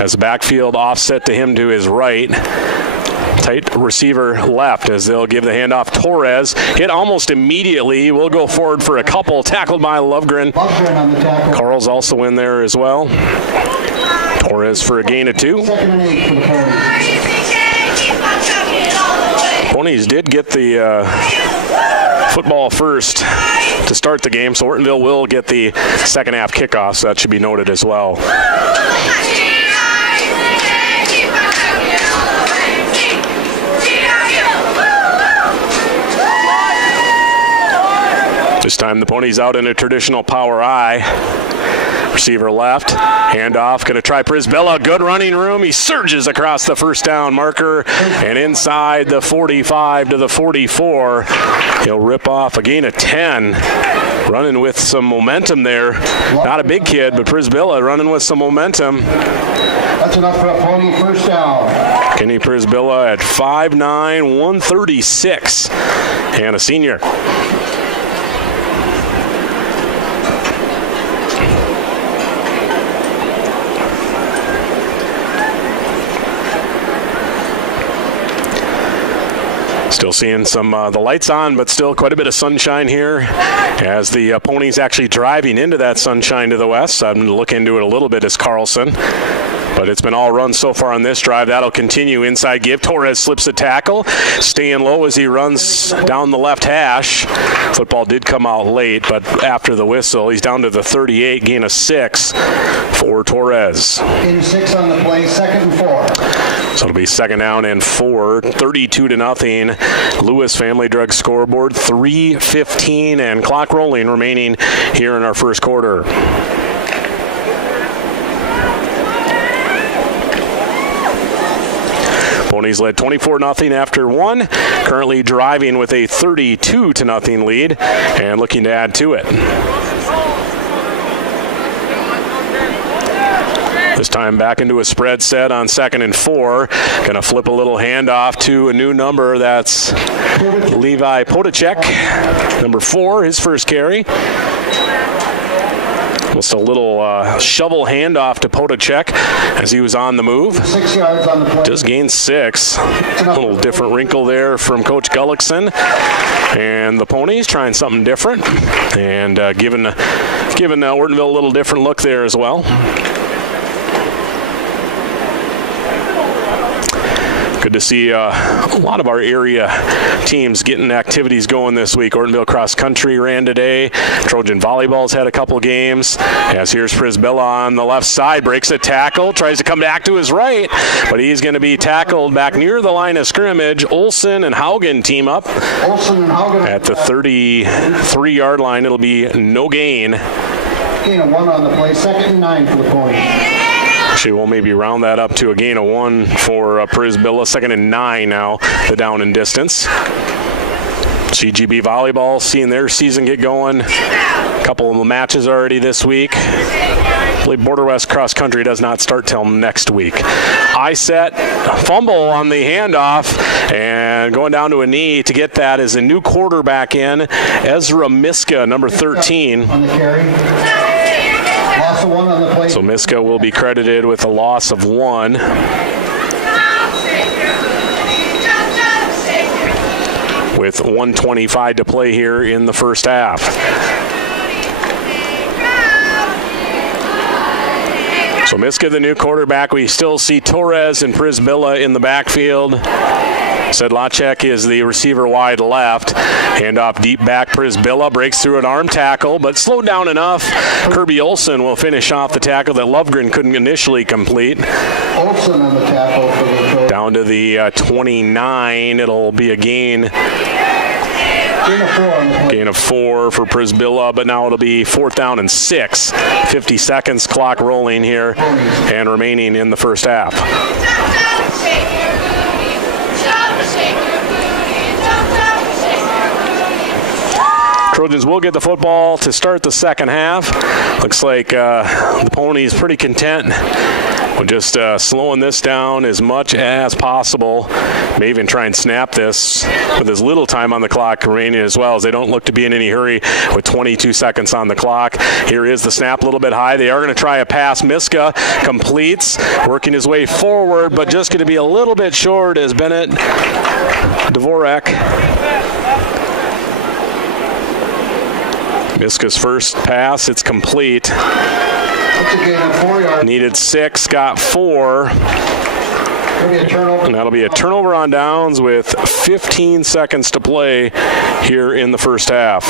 Has the backfield offset to him to his right. Tight receiver left as they'll give the handoff. Torres hit almost immediately. He will go forward for a couple. Tackled by Lovegren. On the tackle. Carl's also in there as well. Torres for a gain of 2. 2nd and 8 for the Ponies. Ponies did get the football first to start the game, so Ortonville will get the second half kickoff, so that should be noted as well. This time the Ponies out in a traditional power I. Receiver left, handoff, going to try Prisbilla. Good running room. He surges across the first down marker and inside the 45 to the 44. He'll rip off a gain of 10. Running with some momentum there. Not a big kid, but Prisbilla running with some momentum. That's enough for a Pony first down. Kenny Prisbilla at 5'9", 136, and a senior. Still seeing some the lights on, but still quite a bit of sunshine here as the Ponies actually driving into that sunshine to the west. I'm going to look into it a little bit as Carlson. But it's been all run so far on this drive. That'll continue. Inside give. Torres slips a tackle. Staying low as he runs down the left hash. Football did come out late, but after the whistle, he's down to the 38, gain of 6 for Torres. Gain of 6 on the play, 2nd and 4. So it'll be 2nd down and 4, 32-0. Lewis Family Drug scoreboard, 3:15 and clock rolling remaining here in our first quarter. Ponies led 24-0 after 1, currently driving with a 32-0 lead and looking to add to it. This time back into a spread set on 2nd and 4. Going to flip a little handoff to a new number. That's Levi Podacek, number 4, his first carry. Just a little shovel handoff to Podacek as he was on the move. 6 yards on the play. Just gained 6. A little different wrinkle there from Coach Gullickson. And the Ponies trying something different and giving Ortonville a little different look there as well. Good to see a lot of our area teams getting activities going this week. Ortonville Cross Country ran today. Trojan Volleyball's had a couple games. As here's Prisbilla on the left side, breaks a tackle, tries to come back to his right, but he's going to be tackled back near the line of scrimmage. Olson and Haugen team up. Olson and Haugen at the 33-yard line. It'll be no gain. Gain of 1 on the play, 2nd and 9 for the Ponies. Actually, we'll maybe round that up to a gain of 1 for Prisbilla. 2nd and 9 now, the down and distance. CGB Volleyball seeing their season get going. A couple of the matches already this week. I believe Border West Cross Country does not start till next week. I set fumble on the handoff and going down to a knee to get that is a new quarterback in, Ezra Miska, number 13. On the carry. Loss of 1 on the play. So Miska will be credited with a loss of 1. With 1:25 to play here in the first half. So Miska, the new quarterback. We still see Torres and Prisbilla in the backfield. Sedlacek is the receiver wide left. Handoff deep back. Prisbilla breaks through an arm tackle, but slowed down enough. Kirby Olson will finish off the tackle that Lovegren couldn't initially complete. Olson on the tackle for the down to the 29. It'll be a gain. Gain of 4 for Prisbilla, but now it'll be 4th down and 6. 50 seconds, clock rolling here and remaining in the first half. Trojans will get the football to start the second half. Looks like the Ponies pretty content with just slowing this down as much as possible. May even try and snap this with as little time on the clock remaining as well, as they don't look to be in any hurry with 22 seconds on the clock. Here is the snap, a little bit high. They are going to try a pass. Miska completes, working his way forward, but just going to be a little bit short as Bennett Dvorak. Miska's first pass, it's complete. That's a gain of 4 yards. Needed 6, got 4. And that'll be a turnover on downs with 15 seconds to play here in the first half.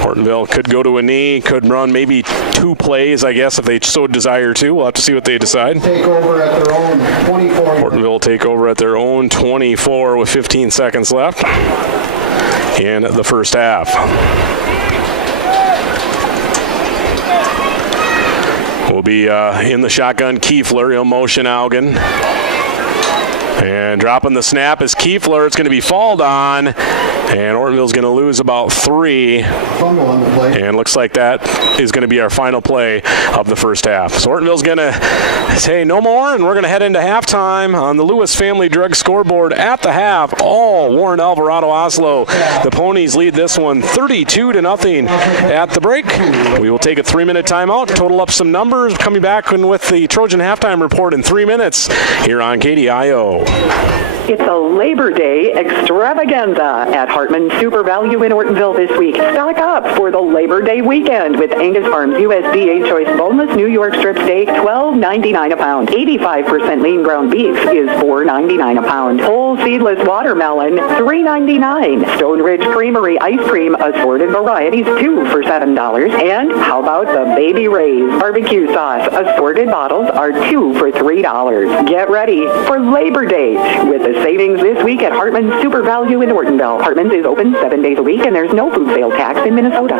Ortonville could go to a knee, could run maybe 2 plays, I guess, if they so desire to. We'll have to see what they decide. Take over at their own 24. Ortonville will take over at their own 24 with 15 seconds left in the first half. Will be in the shotgun. Kiefler, he'll motion Augen. And dropping the snap is Kiefler. It's going to be falled on. And Ortonville's going to lose about 3. Fumble on the play. And looks like that is going to be our final play of the first half. So Ortonville's going to say no more, and we're going to head into halftime on the Lewis Family Drug scoreboard at the half. All Warren Alvarado Oslo. The Ponies lead this one 32-0 at the break. We will take a 3-minute timeout, total up some numbers, coming back with the Trojan halftime report in 3 minutes here on KDIO. It's a Labor Day extravaganza at Hartman Super Value in Ortonville this week. Stock up for the Labor Day weekend with Angus Farms USDA Choice Boneless New York Strip Steak, $12.99 a pound. 85% lean ground beef is $4.99 a pound. Whole seedless watermelon, $3.99. Stone Ridge Creamery ice cream, assorted varieties, 2 for $7. And how about the Baby Ray's barbecue sauce? Assorted bottles are 2 for $3. Get ready for Labor Day with the savings this week at Hartman Super Value in Ortonville. Hartman's is open 7 days a week, and there's no food sales tax in Minnesota.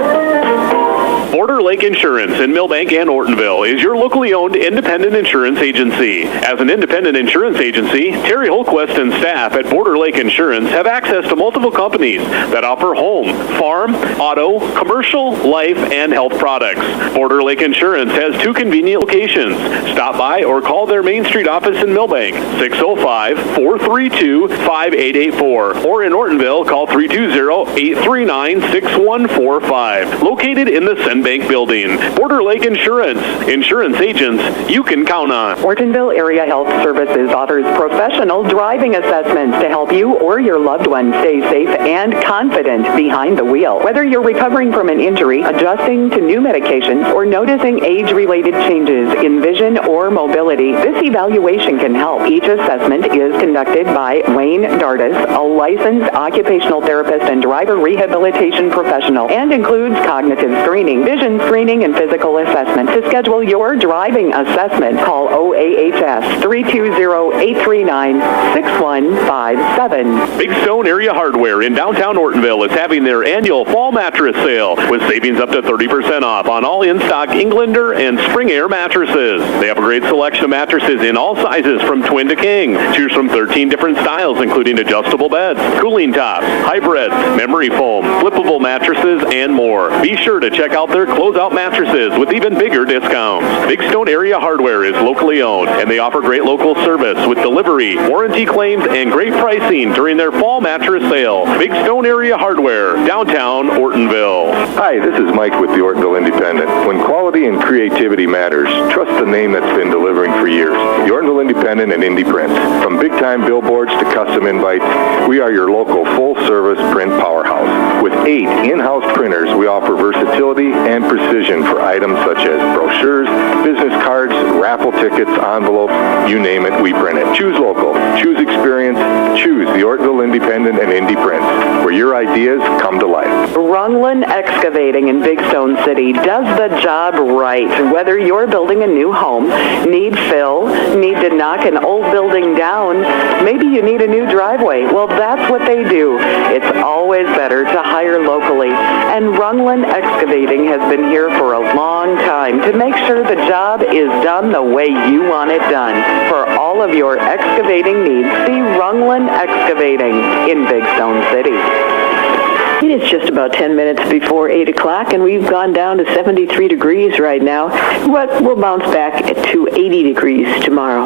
Border Lake Insurance in Millbank and Ortonville is your locally owned independent insurance agency. As an independent insurance agency, Terry Holquist and staff at Border Lake Insurance have access to multiple companies that offer home, farm, auto, commercial, life, and health products. Border Lake Insurance has 2 convenient locations. Stop by or call their Main Street office in Millbank, 605-432-5884, or in Ortonville, call 320-839-6145. Located in the Bank Building. Border Lake Insurance. Insurance agents you can count on. Ortonville Area Health Services offers professional driving assessments to help you or your loved one stay safe and confident behind the wheel. Whether you're recovering from an injury, adjusting to new medications, or noticing age-related changes in vision or mobility, this evaluation can help. Each assessment is conducted by Wayne Dardis, a licensed occupational therapist and driver rehabilitation professional, and includes cognitive screening, vision screening, and physical assessment. To schedule your driving assessment, call OAHS 320-839-6157. Big Stone Area Hardware in downtown Ortonville is having their annual fall mattress sale with savings up to 30% off on all in-stock Englander and Spring Air mattresses. They have a great selection of mattresses in all sizes from twin to king. Choose from 13 different styles, including adjustable beds, cooling tops, hybrids, memory foam, flippable mattresses, and more. Be sure to check out their closeout mattresses with even bigger discounts. Big Stone Area Hardware is locally owned, and they offer great local service with delivery, warranty claims, and great pricing during their fall mattress sale. Big Stone Area Hardware, downtown Ortonville. Hi, this is Mike with the Ortonville Independent. When quality and creativity matters, trust the name that's been delivering for years. The Ortonville Independent and Indie Print. From big-time billboards to custom invites, we are your local full-service print powerhouse. With 8 in-house printers, we offer versatility and precision for items such as brochures, business cards, raffle tickets, envelopes, you name it, we print it. Choose local, choose experience, choose the Ortonville Independent and Indie Prints, where your ideas come to life. Rungland Excavating in Big Stone City does the job right. Whether you're building a new home, need fill, need to knock an old building down, maybe you need a new driveway. Well, that's what they do. It's always better to hire locally. And Rungland Excavating has been here for a long time to make sure the job is done the way you want it done. For all of your excavating needs, see Rungland Excavating in Big Stone City. It is just about 10 minutes before 8 o'clock, and we've gone down to 73 degrees right now, but we'll bounce back to 80 degrees tomorrow.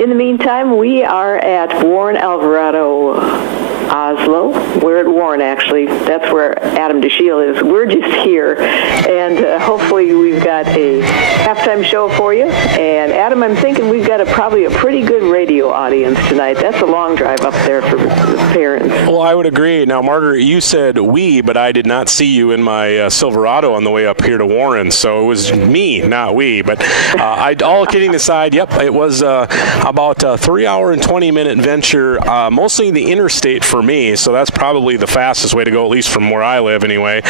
In the meantime, we are at Warren Alvarado, Oslo. We're at Warren, actually. That's where Adam DeShiel is. We're just here, and hopefully we've got a halftime show for you. And Adam, I'm thinking we've got probably a pretty good radio audience tonight. That's a long drive up there for the parents. Well, I would agree. Now, Margaret, you said we, but I did not see you in my Silverado on the way up here to Warren, so it was me, not we. But all kidding aside, yep, it was about a 3-hour and 20-minute venture, mostly the interstate for me, so that's probably the fastest way to go, at least from where I live anyway.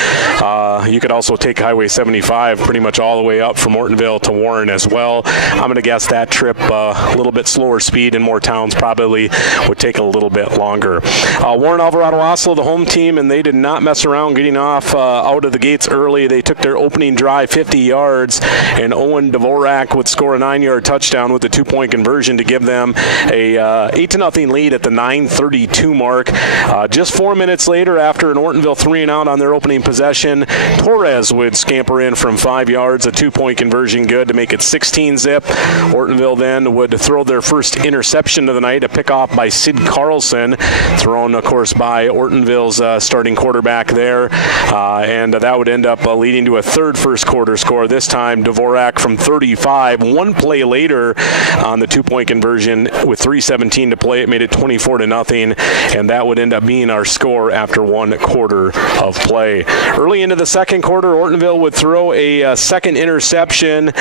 You could also take Highway 75 pretty much all the way up from Ortonville to Warren as well. I'm going to guess that trip a little bit slower speed in more towns probably would take a little bit longer. Warren Alvarado Oslo, the home team, and they did not mess around getting off out of the gates early. They took their opening drive 50 yards, and Owen Dvorak would score a 9-yard touchdown with a 2-point conversion to give them a 8-0 lead at the 9:32 mark. Just 4 minutes later, after an Ortonville 3-and-out on their opening possession, Torres would scamper in from 5 yards, a 2-point conversion good to make it 16-zip. Ortonville then would throw their first interception of the night, a pickoff by Sid Carlson, thrown, of course, by Ortonville's starting quarterback there, and that would end up leading to a third first-quarter score. This time, Dvorak from 35. One play later on the 2-point conversion with 3:17 to play, it made it 24-0, and that would end up being our score after 1 quarter of play. Early into the second quarter, Ortonville would throw a second interception.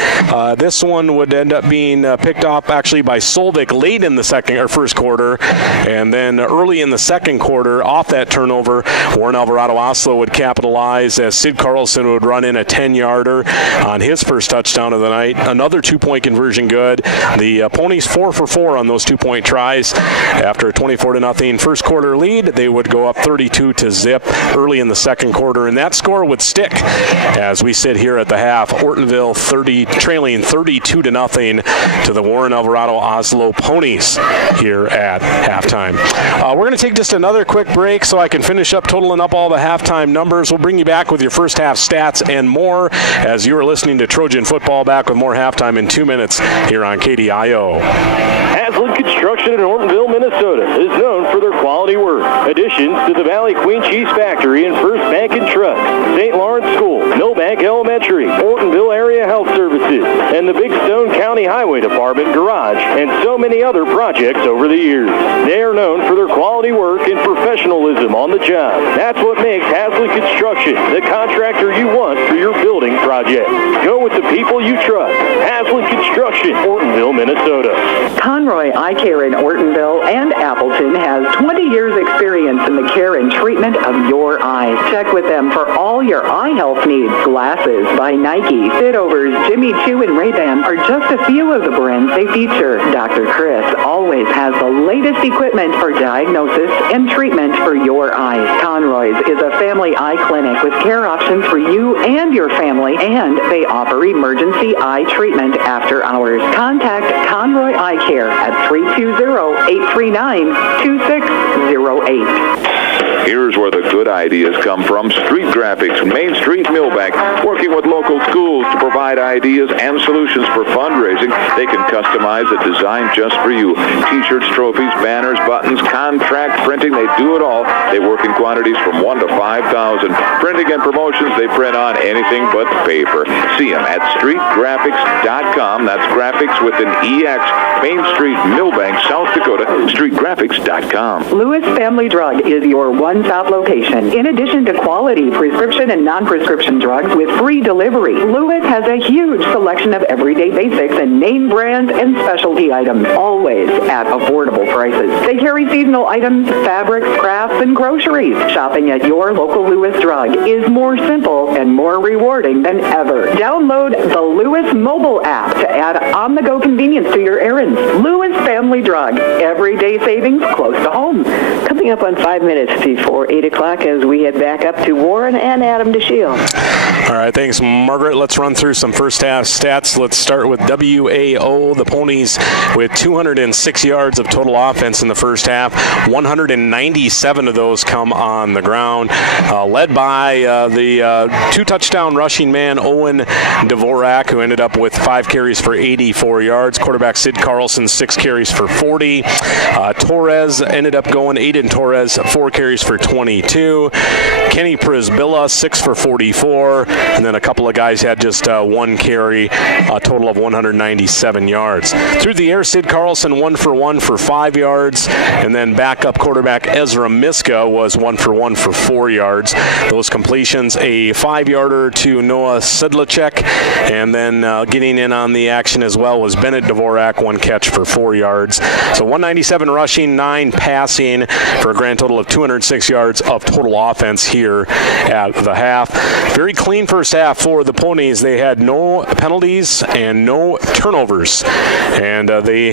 This one would end up being picked off actually by Solvik late in the first quarter, and then early in the second quarter, off that turnover, Warren Alvarado Oslo would capitalize as Sid Carlson would run in a 10-yarder on his first touchdown of the night. Another 2-point conversion good. The Ponies 4 for 4 on those 2-point tries. After a 24-0 first quarter lead, they would go up 32-zip early in the second quarter, and that score would stick as we sit here at the half. Ortonville trailing 32-0 to the Warren Alvarado Oslo Ponies here at halftime. We're going to take just another quick break so I can finish up totaling up all the halftime numbers. We'll bring you back with your first half stats and more as you are listening to Trojan Football. Back with more halftime in 2 minutes here on KDIO. Haslam Construction in Ortonville, Minnesota is known for their quality work. Additions to the Valley Queen Cheese Factory and First Bank and Trust, St. Lawrence School, Millbank Elementary, Ortonville Area Health Services, and the Big Stone County Highway Department Garage, and so many other projects over the years. They are known for their quality work and professionalism on the job. That's what makes Haslam Construction the contractor you want for your building project. Go with the people you trust. Haslam Construction, Ortonville, Minnesota. Conroy Eye Care in Ortonville and Appleton has 20 years experience in the care and treatment of your eyes. Check with them for all your eye health needs. Glasses by Nike, Fitovers, Jimmy Choo, and Ray-Ban are just a few of the brands they feature. Dr. Chris always has the latest equipment for diagnosis and treatment for your eyes. Conroy's is a family eye clinic with care options for you and your family, and they offer emergency eye treatment after hours. Contact Conroy Eye Care at 320-839-2608. Here's where the good ideas come from. Street Graphics, Main Street, Millbank, working with local schools to provide ideas and solutions for fundraising. They can customize a design just for you. T-shirts, trophies, banners, buttons, contract printing, they do it all. They work in quantities from 1 to 5,000. Printing and promotions, they print on anything but paper. See them at streetgraphics.com. That's graphics with an EX. Main Street, Millbank, South Dakota, streetgraphics.com. Lewis Family Drug is your one-stop location. In addition to quality prescription and non-prescription drugs with free delivery, Lewis has a huge selection of everyday basics and name brands and specialty items, always at affordable prices. They carry seasonal items, fabrics, crafts, and groceries. Shopping at your local Lewis Drug is more simple and more rewarding than ever. Download the Lewis mobile app to add on-the-go convenience to your errands. Lewis Family Drug, everyday savings close to home. Coming up on 5 minutes before 8 o'clock as we head back up to Warren and Adam DeShiel. All right, thanks, Margaret. Let's run through some first half stats. Let's start with WAO. The Ponies with 206 yards of total offense in the first half. 197 of those come on the ground, led by the two-touchdown rushing man, Owen Dvorak, who ended up with 5 carries for 84 yards. Quarterback Sid Carlson, 6 carries for 40. Torres ended up going, Aiden Torres, 4 carries for 22. Kenny Prisbilla, 6 for 44. And then a couple of guys had just 1 carry, a total of 197 yards. Through the air, Sid Carlson 1 for 1 for 5 yards. And then backup quarterback Ezra Miska was 1 for 1 for 4 yards. Those completions, a 5-yarder to Noah Sedlacek. And then getting in on the action as well was Bennett Dvorak, 1 catch for 4 yards. So 197 rushing, 9 passing for a grand total of 206 yards of total offense here at the half. Very clean first half for the Ponies. They had no penalties and no turnovers. And they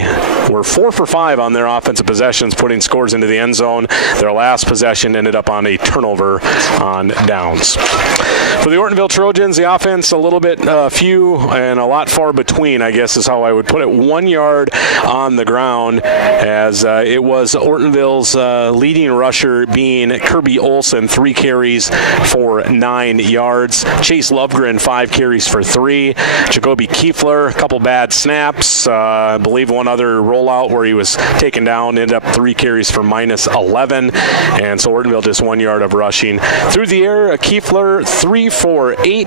were 4 for 5 on their offensive possessions, putting scores into the end zone. Their last possession ended up on a turnover on downs. For the Ortonville Trojans, the offense a little bit few and a lot far between, I guess is how I would put it. 1 yard on the ground, as it was Ortonville's leading rusher being Kirby Olson, 3 carries for 9 yards. Chase Lovegren, 5 carries for 3. Jacoby Kiefler, a couple bad snaps. I believe one other rollout where he was taken down, ended up 3 carries for minus 11. And so Ortonville just 1 yard of rushing. Through the air, Kiefler, 3 for 8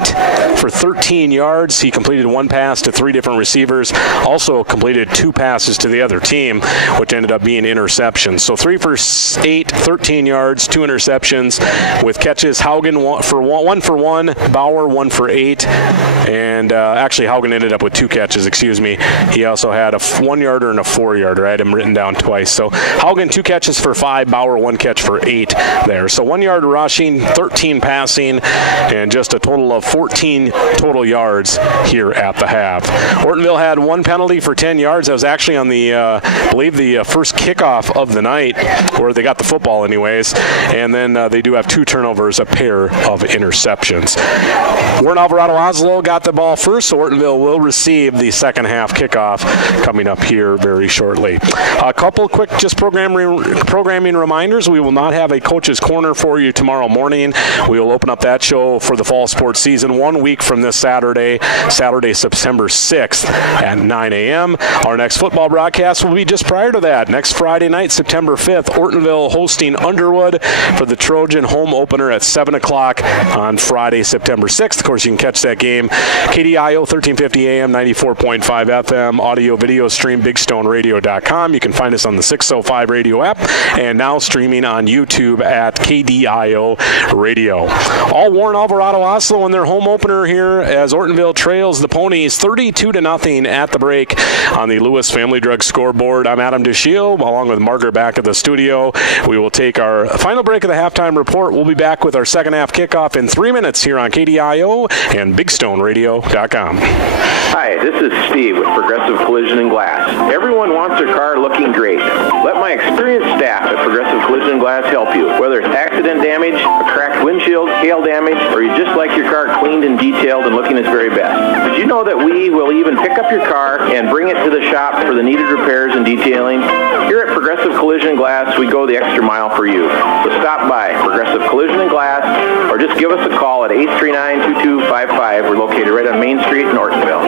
for 13 yards. He completed 1 pass to 3 different receivers. Also completed 2 passes to the other team, which ended up being interceptions. So 3 for 8, 13 yards, 2 interceptions with catches. Haugen 1 for 1, Bauer 1 for 8, and actually Haugen ended up with 2 catches, excuse me. He also had a 1-yarder and a 4-yarder. I had him written down twice. So Haugen 2 catches for 5, Bauer 1 catch for 8 there. So 1 yard rushing, 13 passing, and just a total of 14 total yards here at the half. Ortonville had 1 penalty for 10 yards. That was actually on the, I believe, the first kickoff of the night, where they got the football anyways. And then they do have 2 turnovers, a pair of interceptions. Warren Alvarado Oslo got the ball first, so Ortonville will receive the second half kickoff coming up here very shortly. A couple quick just programming reminders. We will not have a Coach's Corner for you tomorrow morning. We will open up that show for the fall sports season 1 week from this Saturday, September 6th at 9 a.m. Our next football broadcast will be just prior to that. Next Friday night, September 5th, Ortonville hosting Underwood for the Trojan home opener at 7 o'clock on Friday, September 6th. Of course, you can catch that game. KDIO, 1350 AM, 94.5 FM, audio video stream, bigstoneradio.com. You can find us on the 605 radio app, and now streaming on YouTube at KDIO Radio. All Warren Alvarado Oslo in their home opener here as Ortonville trails the Ponies 32-0 at the break on the Lewis Family Drug scoreboard. I'm Adam DeShiel, along with Margaret back at the studio. We will take our final break of the halftime report. We'll be back with our second half kickoff in 3 minutes here on KDIO and bigstoneradio.com. Hi, this is Steve with Progressive Collision and Glass. Everyone wants their car looking great. Let my experienced staff at Progressive Collision and Glass help you. Whether it's accident damage, a cracked windshield, hail damage, or you just like your car cleaned and detailed and looking its very best. Did you know that we will even pick up your car and bring it to the shop for the needed repairs and detailing? Here at Progressive Collision and Glass, we go the extra mile for you. So stop by Progressive Collision and Glass, or just give us a call at 839-2255. We're located right on Main Street in Ortonville.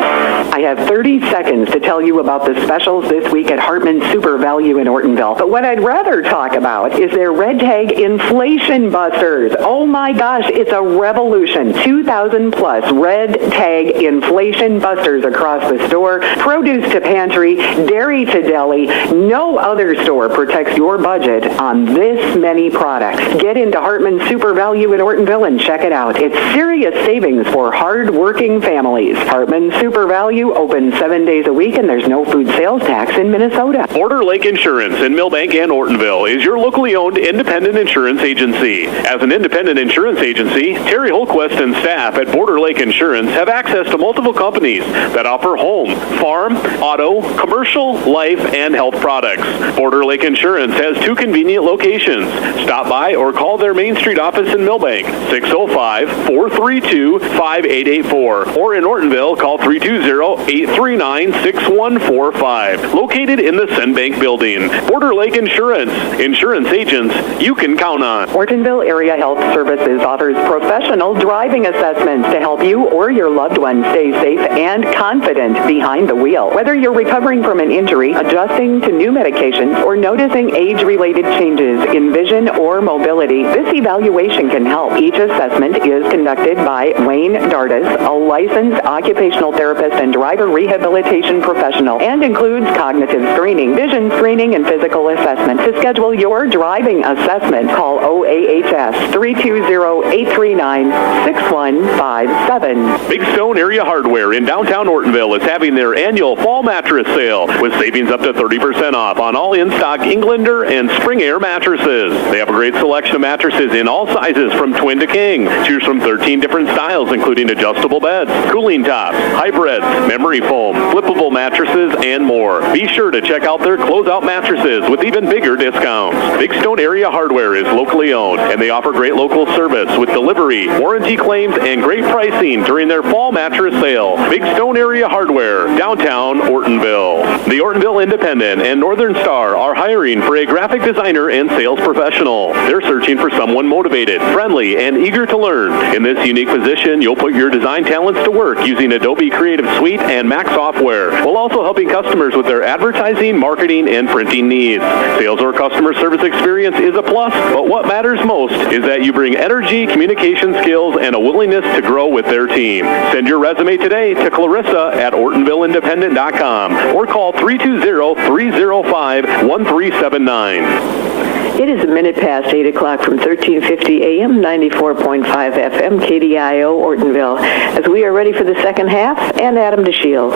I have 30 seconds to tell you about the specials this week at Hartman Super Value in Ortonville. But what I'd rather talk about is their Red Tag Inflation Busters. Oh my gosh, it's a revolution. 2,000 plus Red Tag Inflation Busters across the store. Produce to pantry, dairy to deli. No other store protects your budget on this many products. Get into Hartman Super Value in Ortonville and check it out. It's serious savings for hard-working families. Hartman Super Value, KDIO, open 7 days a week, and there's no food sales tax in Minnesota. Border Lake Insurance in Millbank and Ortonville is your locally owned independent insurance agency. As an independent insurance agency, Terry Holquist and staff at Border Lake Insurance have access to multiple companies that offer home, farm, auto, commercial, life, and health products. Border Lake Insurance has 2 convenient locations. Stop by or call their Main Street office in Millbank, 605-432-5884, or in Ortonville, call 320-839-6145. Located in the Senbank building. Border Lake Insurance. Insurance agents you can count on. Ortonville Area Health Services offers professional driving assessments to help you or your loved one stay safe and confident behind the wheel. Whether you're recovering from an injury, adjusting to new medications, or noticing age-related changes in vision or mobility, this evaluation can help. Each assessment is conducted by Wayne Dardis, a licensed occupational therapist and driver rehabilitation professional, and includes cognitive screening, vision screening, and physical assessment. To schedule your driving assessment, call OAHS 320-839-6157. Big Stone Area Hardware in downtown Ortonville is having their annual fall mattress sale with savings up to 30% off on all in-stock Englander and Spring Air mattresses. They have a great selection of mattresses in all sizes from twin to king. Choose from 13 different styles, including adjustable beds, cooling tops, hybrids, memory foam, flippable mattresses, and more. Be sure to check out their closeout mattresses with even bigger discounts. Big Stone Area Hardware is locally owned, and they offer great local service with delivery, warranty claims, and great pricing during their fall mattress sale. Big Stone Area Hardware, downtown Ortonville. The Ortonville Independent and Northern Star are hiring for a graphic designer and sales professional. They're searching for someone motivated, friendly, and eager to learn. In this unique position, you'll put your design talents to work using Adobe Creative Suite and Mac software, while also helping customers with their advertising, marketing, and printing needs. Sales or customer service experience is a plus, but what matters most is that you bring energy, communication skills, and a willingness to grow with their team. Send your resume today to Clarissa at OrtonvilleIndependent.com or call 320-305-1379. It is a minute past 8 o'clock from 1350 AM, 94.5 FM, KDIO, Ortonville, as we are ready for the second half, and Adam DeShiel.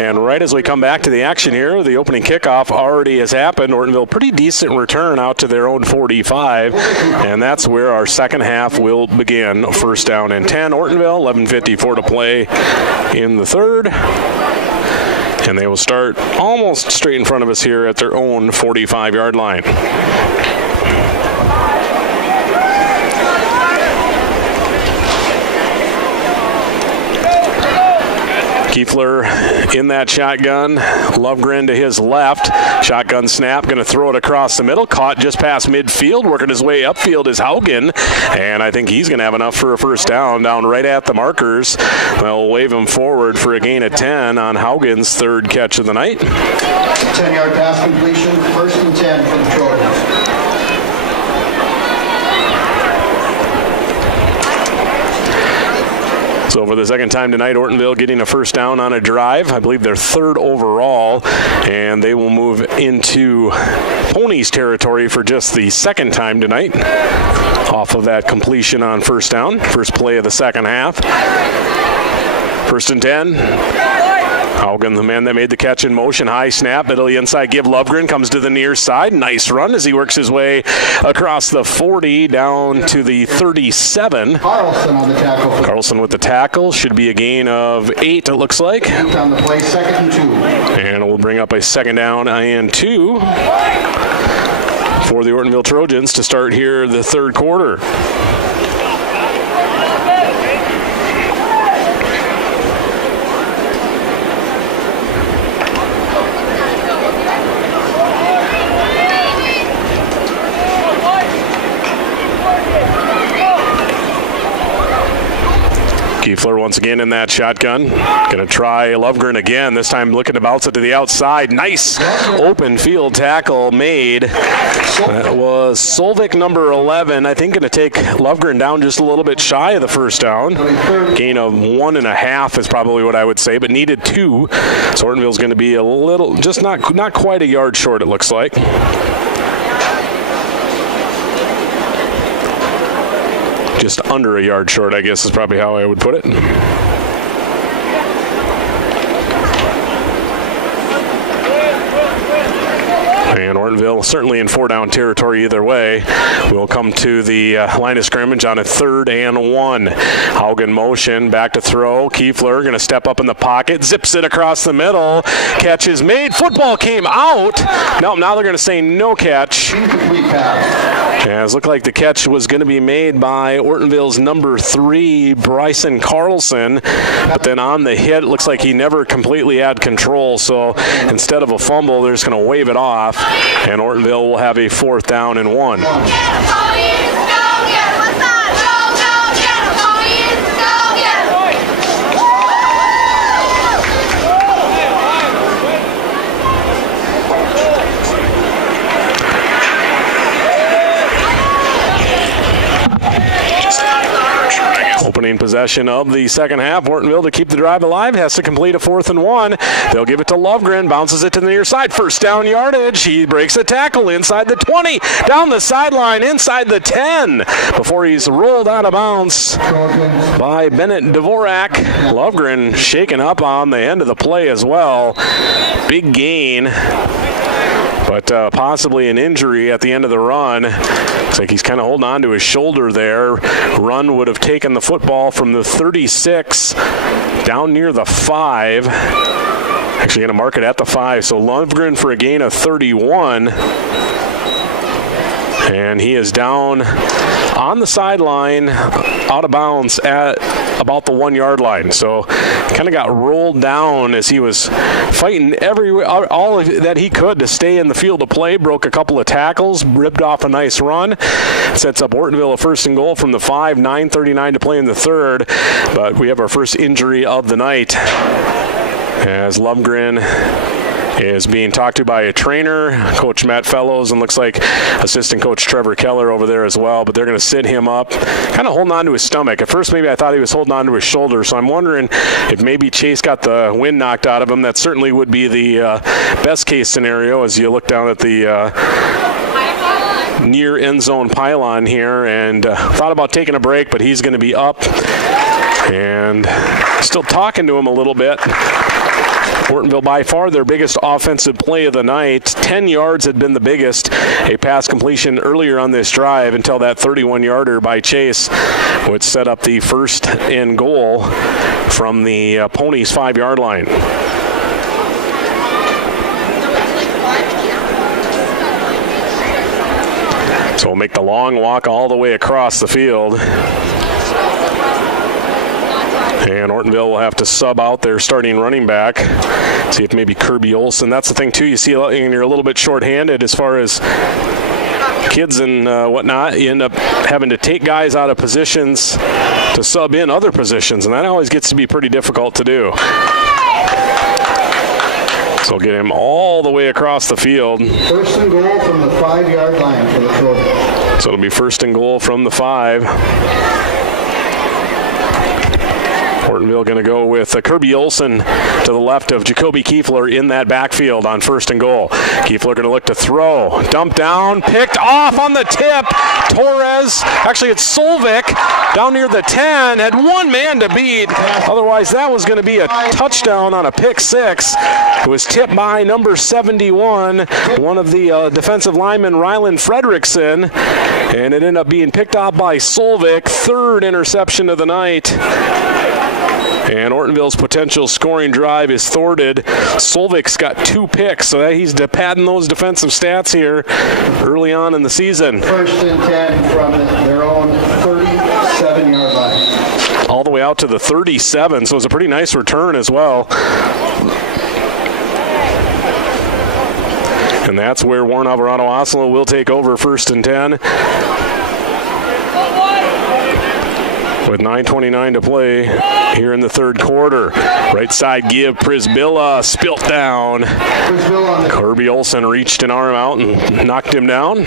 And right as we come back to the action here, the opening kickoff already has happened. Ortonville, pretty decent return out to their own 45, and that's where our second half will begin. First down and 10, Ortonville, 11:54 to play in the third. And they will start almost straight in front of us here at their own 45-yard line. Kiefler in that shotgun. Lovegren to his left. Shotgun snap, going to throw it across the middle. Caught just past midfield. Working his way upfield is Haugen. And I think he's going to have enough for a first down right at the markers. They'll wave him forward for a gain of 10 on Haugen's third catch of the night. 10-yard pass completion, first and 10 for the Trojans. So for the second time tonight, Ortonville getting a first down on a drive. I believe they're third overall, and they will move into Ponies territory for just the second time tonight off of that completion on first down. First play of the second half. First and 10. Haugen, the man that made the catch in motion. High snap, middle inside give. Lovegren comes to the near side. Nice run as he works his way across the 40 down to the 37. Carlson on the tackle. Carlson with the tackle. Should be a gain of 8, it looks like. 8 on the play, second and 2. And we'll bring up a second down and 2 for the Ortonville Trojans to start here the third quarter. Kiefler once again in that shotgun. Going to try Lovegren again, this time looking to bounce it to the outside. Nice open field tackle made. That was Solvik, number 11. I think going to take Lovegren down just a little bit shy of the first down. Gain of 1.5 is probably what I would say, but needed 2. So Ortonville's going to be a little, just not quite a yard short, it looks like. Just under a yard short, I guess, is probably how I would put it. Ortonville certainly in 4-down territory either way. We'll come to the line of scrimmage on a 3rd and 1. Haugen motion, back to throw. Kiefler going to step up in the pocket, zips it across the middle. Catch is made. Football came out. No, now they're going to say no catch. As it looked like the catch was going to be made by Ortonville's number 3, Bryson Carlson. But then on the hit, it looks like he never completely had control. So instead of a fumble, they're just going to wave it off. And Ortonville will have a 4th down and 1. Opening possession of the second half. Ortonville, to keep the drive alive, has to complete a 4th and 1. They'll give it to Lovegren, bounces it to the near side. 1st down yardage. He breaks a tackle inside the 20, down the sideline, inside the 10, before he's rolled out of bounds by Bennett Dvorak. Lovegren shaken up on the end of the play as well. Big gain, but possibly an injury at the end of the run. Looks like he's kind of holding on to his shoulder there. Run would have taken the football from the 36 down near the 5. Actually going to mark it at the 5. So Lundgren for a gain of 31. And he is down on the sideline, out of bounds at about the 1-yard line. So kind of got rolled down as he was fighting all that he could to stay in the field of play. Broke a couple of tackles, ripped off a nice run. Sets up Ortonville a 1st and goal from the 5, 9:39 to play in the 3rd. But we have our first injury of the night as Lundgren is being talked to by a trainer, Coach Matt Fellows, and looks like assistant coach Trevor Keller over there as well. But they're going to sit him up, kind of holding on to his stomach. At first, maybe I thought he was holding on to his shoulder, so I'm wondering if maybe Chase got the wind knocked out of him. That certainly would be the best case scenario as you look down at the near end zone pylon here, and thought about taking a break, but he's going to be up and still talking to him a little bit. Ortonville by far their biggest offensive play of the night. 10 yards had been the biggest. A pass completion earlier on this drive until that 31-yarder by Chase would set up the 1st and goal from the Ponies' 5-yard line. So we'll make the long walk all the way across the field. And Ortonville will have to sub out their starting running back. See if maybe Kirby Olsen. That's the thing, too. You see you're a little bit short-handed as far as kids and whatnot. You end up having to take guys out of positions to sub in other positions, and that always gets to be pretty difficult to do. So get him all the way across the field. 1st and goal from the 5-yard line for the Trojans. So it'll be 1st and goal from the 5. Ortonville going to go with Kirby Olsen to the left of Jacoby Kiefler in that backfield on 1st and goal. Kiefler going to look to throw. Dump down, picked off on the tip. Torres, actually it's Solvik down near the 10, had one man to beat. Otherwise that was going to be a touchdown on a pick 6. It was tipped by number 71, one of the defensive linemen, Ryland Fredrickson, and it ended up being picked off by Solvik. 3rd interception of the night. And Ortonville's potential scoring drive is thwarted. Solvik's got 2 picks, so he's padding those defensive stats here early on in the season. 1st and 10 from their own 37-yard line. All the way out to the 37, so it was a pretty nice return as well. And that's where Warren Alvarado Oslo will take over 1st and 10. With 9:29 to play here in the 3rd quarter. Right side give, Prisbilla spilt down. Kirby Olsen reached an arm out and knocked him down.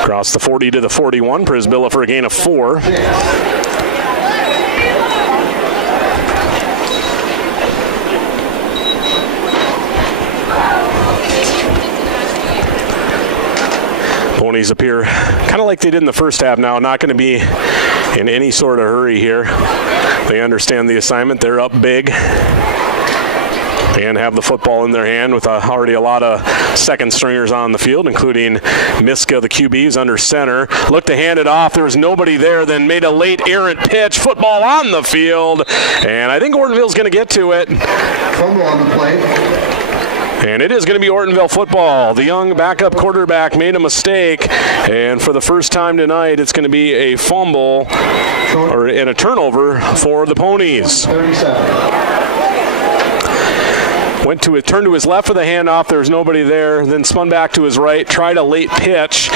Across the 40 to the 41, Prisbilla for a gain of 4. Ponies appear kind of like they did in the first half now, not going to be in any sort of hurry here. They understand the assignment. They're up big. and have the football in their hand with already a lot of second stringers on the field, including Miska, the QBs, under center. Looked to hand it off. There was nobody there, then made a late errant pitch. Football on the field, and I think Ortonville's going to get to it. Fumble on the play. And it is going to be Ortonville football. The young backup quarterback made a mistake, and for the first time tonight, it's going to be a fumble and a turnover for the Ponies. 37. Turned to his left for the handoff. There was nobody there. Then spun back to his right. Tried a late pitch.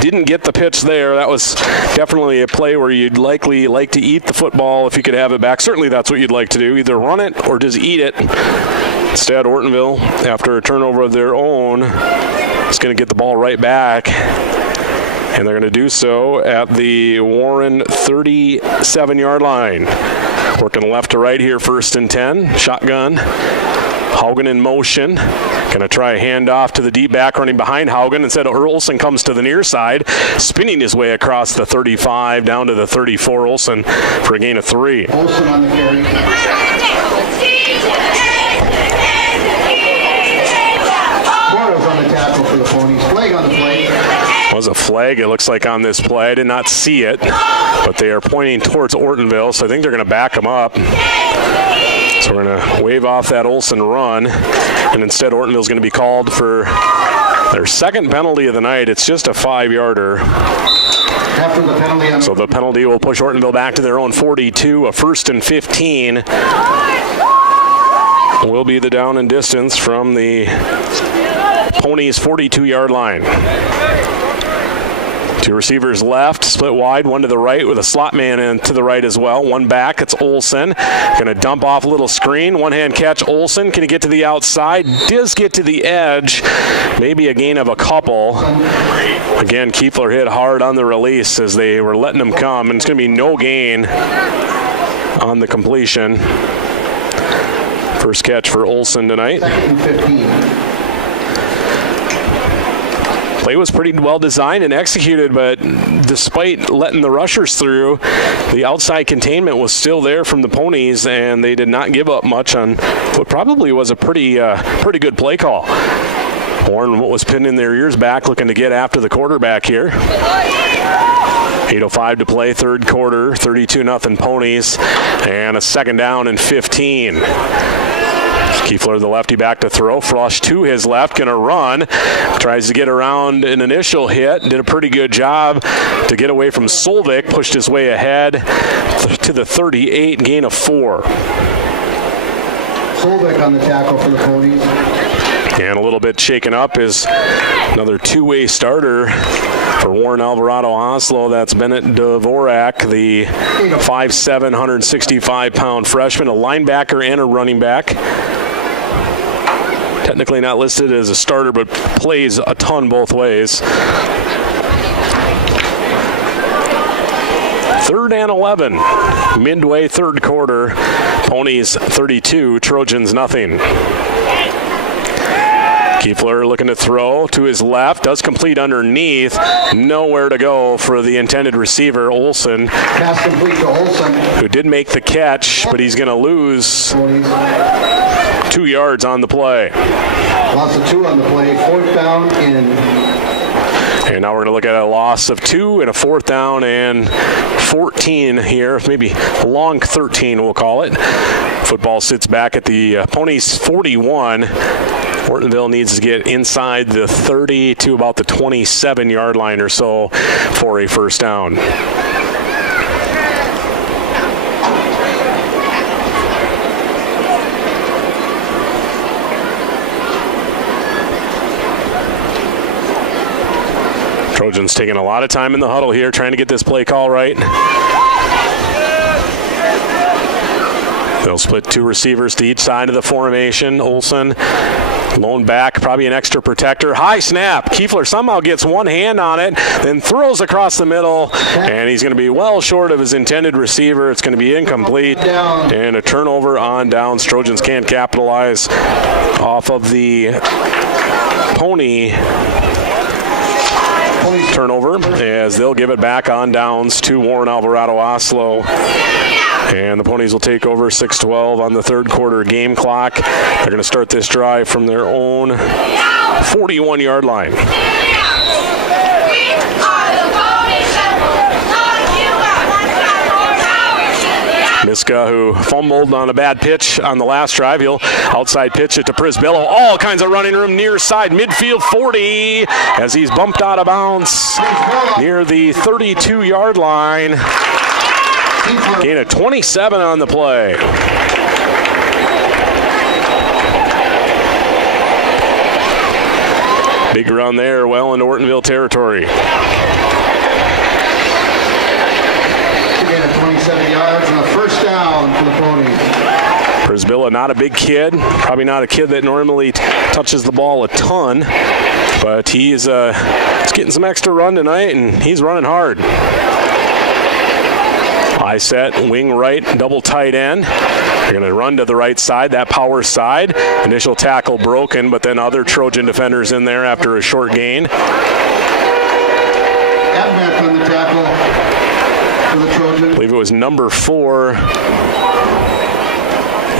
Didn't get the pitch there. That was definitely a play where you'd likely like to eat the football if you could have it back. Certainly that's what you'd like to do. Either run it or just eat it. Instead, Ortonville, after a turnover of their own, is going to get the ball right back. And they're going to do so at the Warren 37-yard line. Working left to right here, 1st and 10. Shotgun. Haugen in motion. Going to try a handoff to the deep back running behind Haugen. Instead, Olsen comes to the near side, spinning his way across the 35 down to the 34. Olsen for a gain of 3. Olsen on the carry. Bortles on the tackle for the Ponies. Flag on the play. Was a flag, it looks like, on this play. I did not see it, but they are pointing towards Ortonville, so I think they're going to back them up. So we're going to wave off that Olsen run, and instead Ortonville's going to be called for their second penalty of the night. It's just a 5-yarder. After the penalty. So the penalty will push Ortonville back to their own 42, a 1st and 15. Will be the down and distance from the Ponies' 42-yard line. 2 receivers left, split wide, one to the right with a slot man in to the right as well. One back, it's Olsen. Going to dump off a little screen. One-hand catch, Olsen. Can he get to the outside? Does get to the edge. Maybe a gain of a couple. Again, Kiefler hit hard on the release as they were letting him come, and it's going to be no gain on the completion. First catch for Olsen tonight. 2nd and 15. Play was pretty well designed and executed, but despite letting the rushers through, the outside containment was still there from the Ponies, and they did not give up much on what probably was a pretty good play call. Warren was pinning their ears back, looking to get after the quarterback here. 8:05 to play, 3rd quarter, 32-0 Ponies, and a 2nd down and 15. Kiefler, the lefty, back to throw. Flush to his left, going to run. Tries to get around an initial hit. Did a pretty good job to get away from Solvik. Pushed his way ahead to the 38, gain of 4. Solvik on the tackle for the Ponies. And a little bit shaken up is another 2-way starter for Warren Alvarado Oslo. That's Bennett Dvorak, the 5'7", 165-pound freshman, a linebacker and a running back. Technically not listed as a starter, but plays a ton both ways. 3rd and 11, midway 3rd quarter. Ponies 32, Trojans nothing. Kiefler looking to throw to his left, does complete underneath. Nowhere to go for the intended receiver, Olsen. Pass complete to Olsen. Who did make the catch, but he's going to lose 2 yards on the play. Lots of 2 on the play. 4th down in. And now we're going to look at a loss of 2 and a 4th down and 14 here, maybe a long 13 we'll call it. Football sits back at the Ponies 41. Ortonville needs to get inside the 30 to about the 27-yard line or so for a 1st down. Trojans taking a lot of time in the huddle here, trying to get this play call right. They'll split 2 receivers to each side of the formation. Olsen, lone back, probably an extra protector. High snap. Kiefler somehow gets one hand on it, then throws across the middle, and he's going to be well short of his intended receiver. It's going to be incomplete, and a turnover on downs. Trojans can't capitalize off of the Pony turnover as they'll give it back on downs to Warren Alvarado Oslo. And the Ponies will take over 6:12 on the third quarter game clock. They're going to start this drive from their own 41-yard line. Miska, who fumbled on a bad pitch on the last drive, he'll outside pitch it to Prisbillo. All kinds of running room near side, midfield 40, as he's bumped out of bounds near the 32-yard line. Gain of 27 on the play. Big run there, well into Ortonville territory. Gain of 27 yards and a first down for the Ponies. Prisbilla, not a big kid, probably not a kid that normally touches the ball a ton, but he's getting some extra run tonight, and he's running hard. High set, wing right, double tight end. They're going to run to the right side, that power side. Initial tackle broken, but then other Trojan defenders in there after a short gain. Advent on the tackle for the Trojans. I believe it was number 4,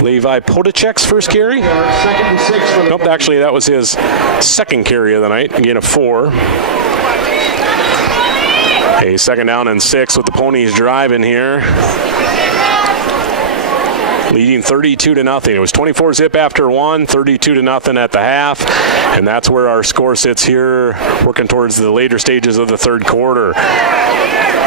Levi Podacek's first carry. Second and 6 for the Nope, actually that was his second carry of the night, again a 4. A second down and 6 with the Ponies driving here. Leading 32-0. It was 24-zip after 1, 32-0 at the half, and that's where our score sits here, working towards the later stages of the third quarter.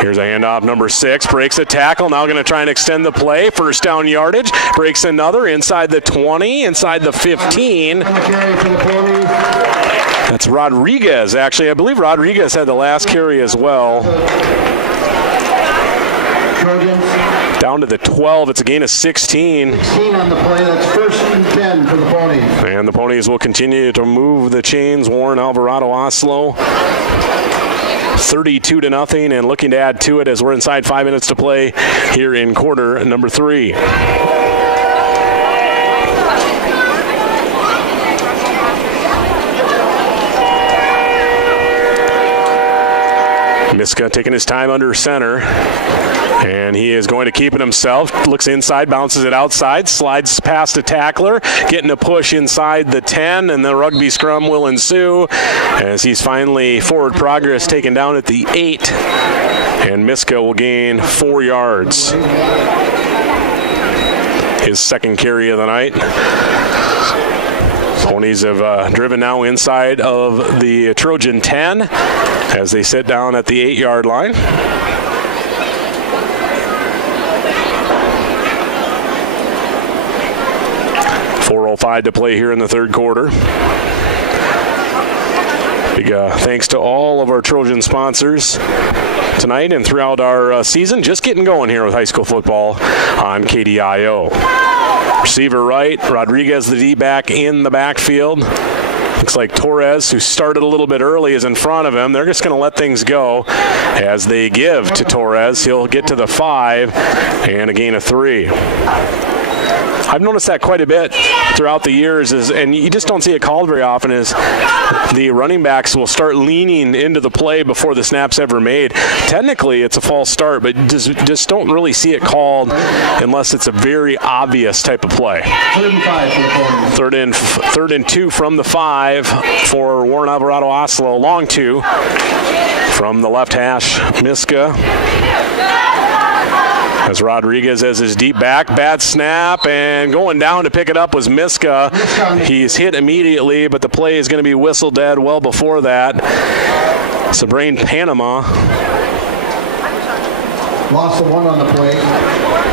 Here's a handoff, number 6, breaks a tackle, now going to try and extend the play. First down yardage, breaks another inside the 20, inside the 15. That's Rodriguez, actually. I believe Rodriguez had the last carry as well. Down to the 12. It's a gain of 16. 16 on the play. That's first and 10 for the Ponies. And the Ponies will continue to move the chains. Warren Alvarado Oslo 32-0 and looking to add to it as we're inside 5 minutes to play here in quarter number 3. Miska taking his time under center, and he is going to keep it himself. Looks inside, bounces it outside, slides past a tackler, getting a push inside the 10, and the rugby scrum will ensue as he's finally forward progress taken down at the 8, and Miska will gain 4 yards. His second carry of the night. Ponies have driven now inside of the Trojan 10 as they sit down at the 8-yard line. .405 to play here in the third quarter. Big thanks to all of our Trojan sponsors tonight and throughout our season. Just getting going here with high school football on KDIO. Receiver right, Rodriguez the D-back in the backfield. Looks like Torres, who started a little bit early, is in front of him. They're just going to let things go as they give to Torres. He'll get to the 5 and a gain of 3. I've noticed that quite a bit throughout the years, and you just don't see it called very often, is the running backs will start leaning into the play before the snap's ever made. Technically, it's a false start, but just don't really see it called unless it's a very obvious type of play. 3rd and 5 for the Ponies. Third and 2 from the 5 for Warren Alvarado Oslo. Long 2 from the left hash, Miska. As Rodriguez has his deep back, bad snap, and going down to pick it up was Miska. He's hit immediately, but the play is going to be whistle dead well before that. Sabrain Panama. Loss of 1 on the play.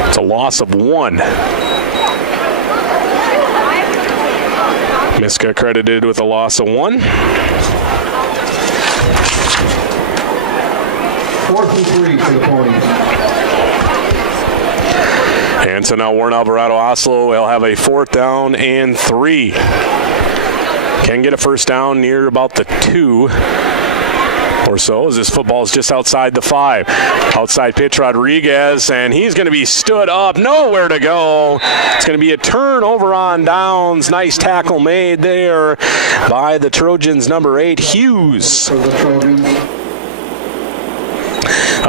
It's a loss of 1. Miska credited with a loss of 1. 4th and 3 for the Ponies. And so now Warren Alvarado Oslo will have a 4th down and 3. Can get a first down near about the 2 or so as this football is just outside the 5. Outside pitch, Rodriguez, and he's going to be stood up, nowhere to go. It's going to be a turnover on downs. Nice tackle made there by the Trojans, number 8, Hughes. For the Trojans.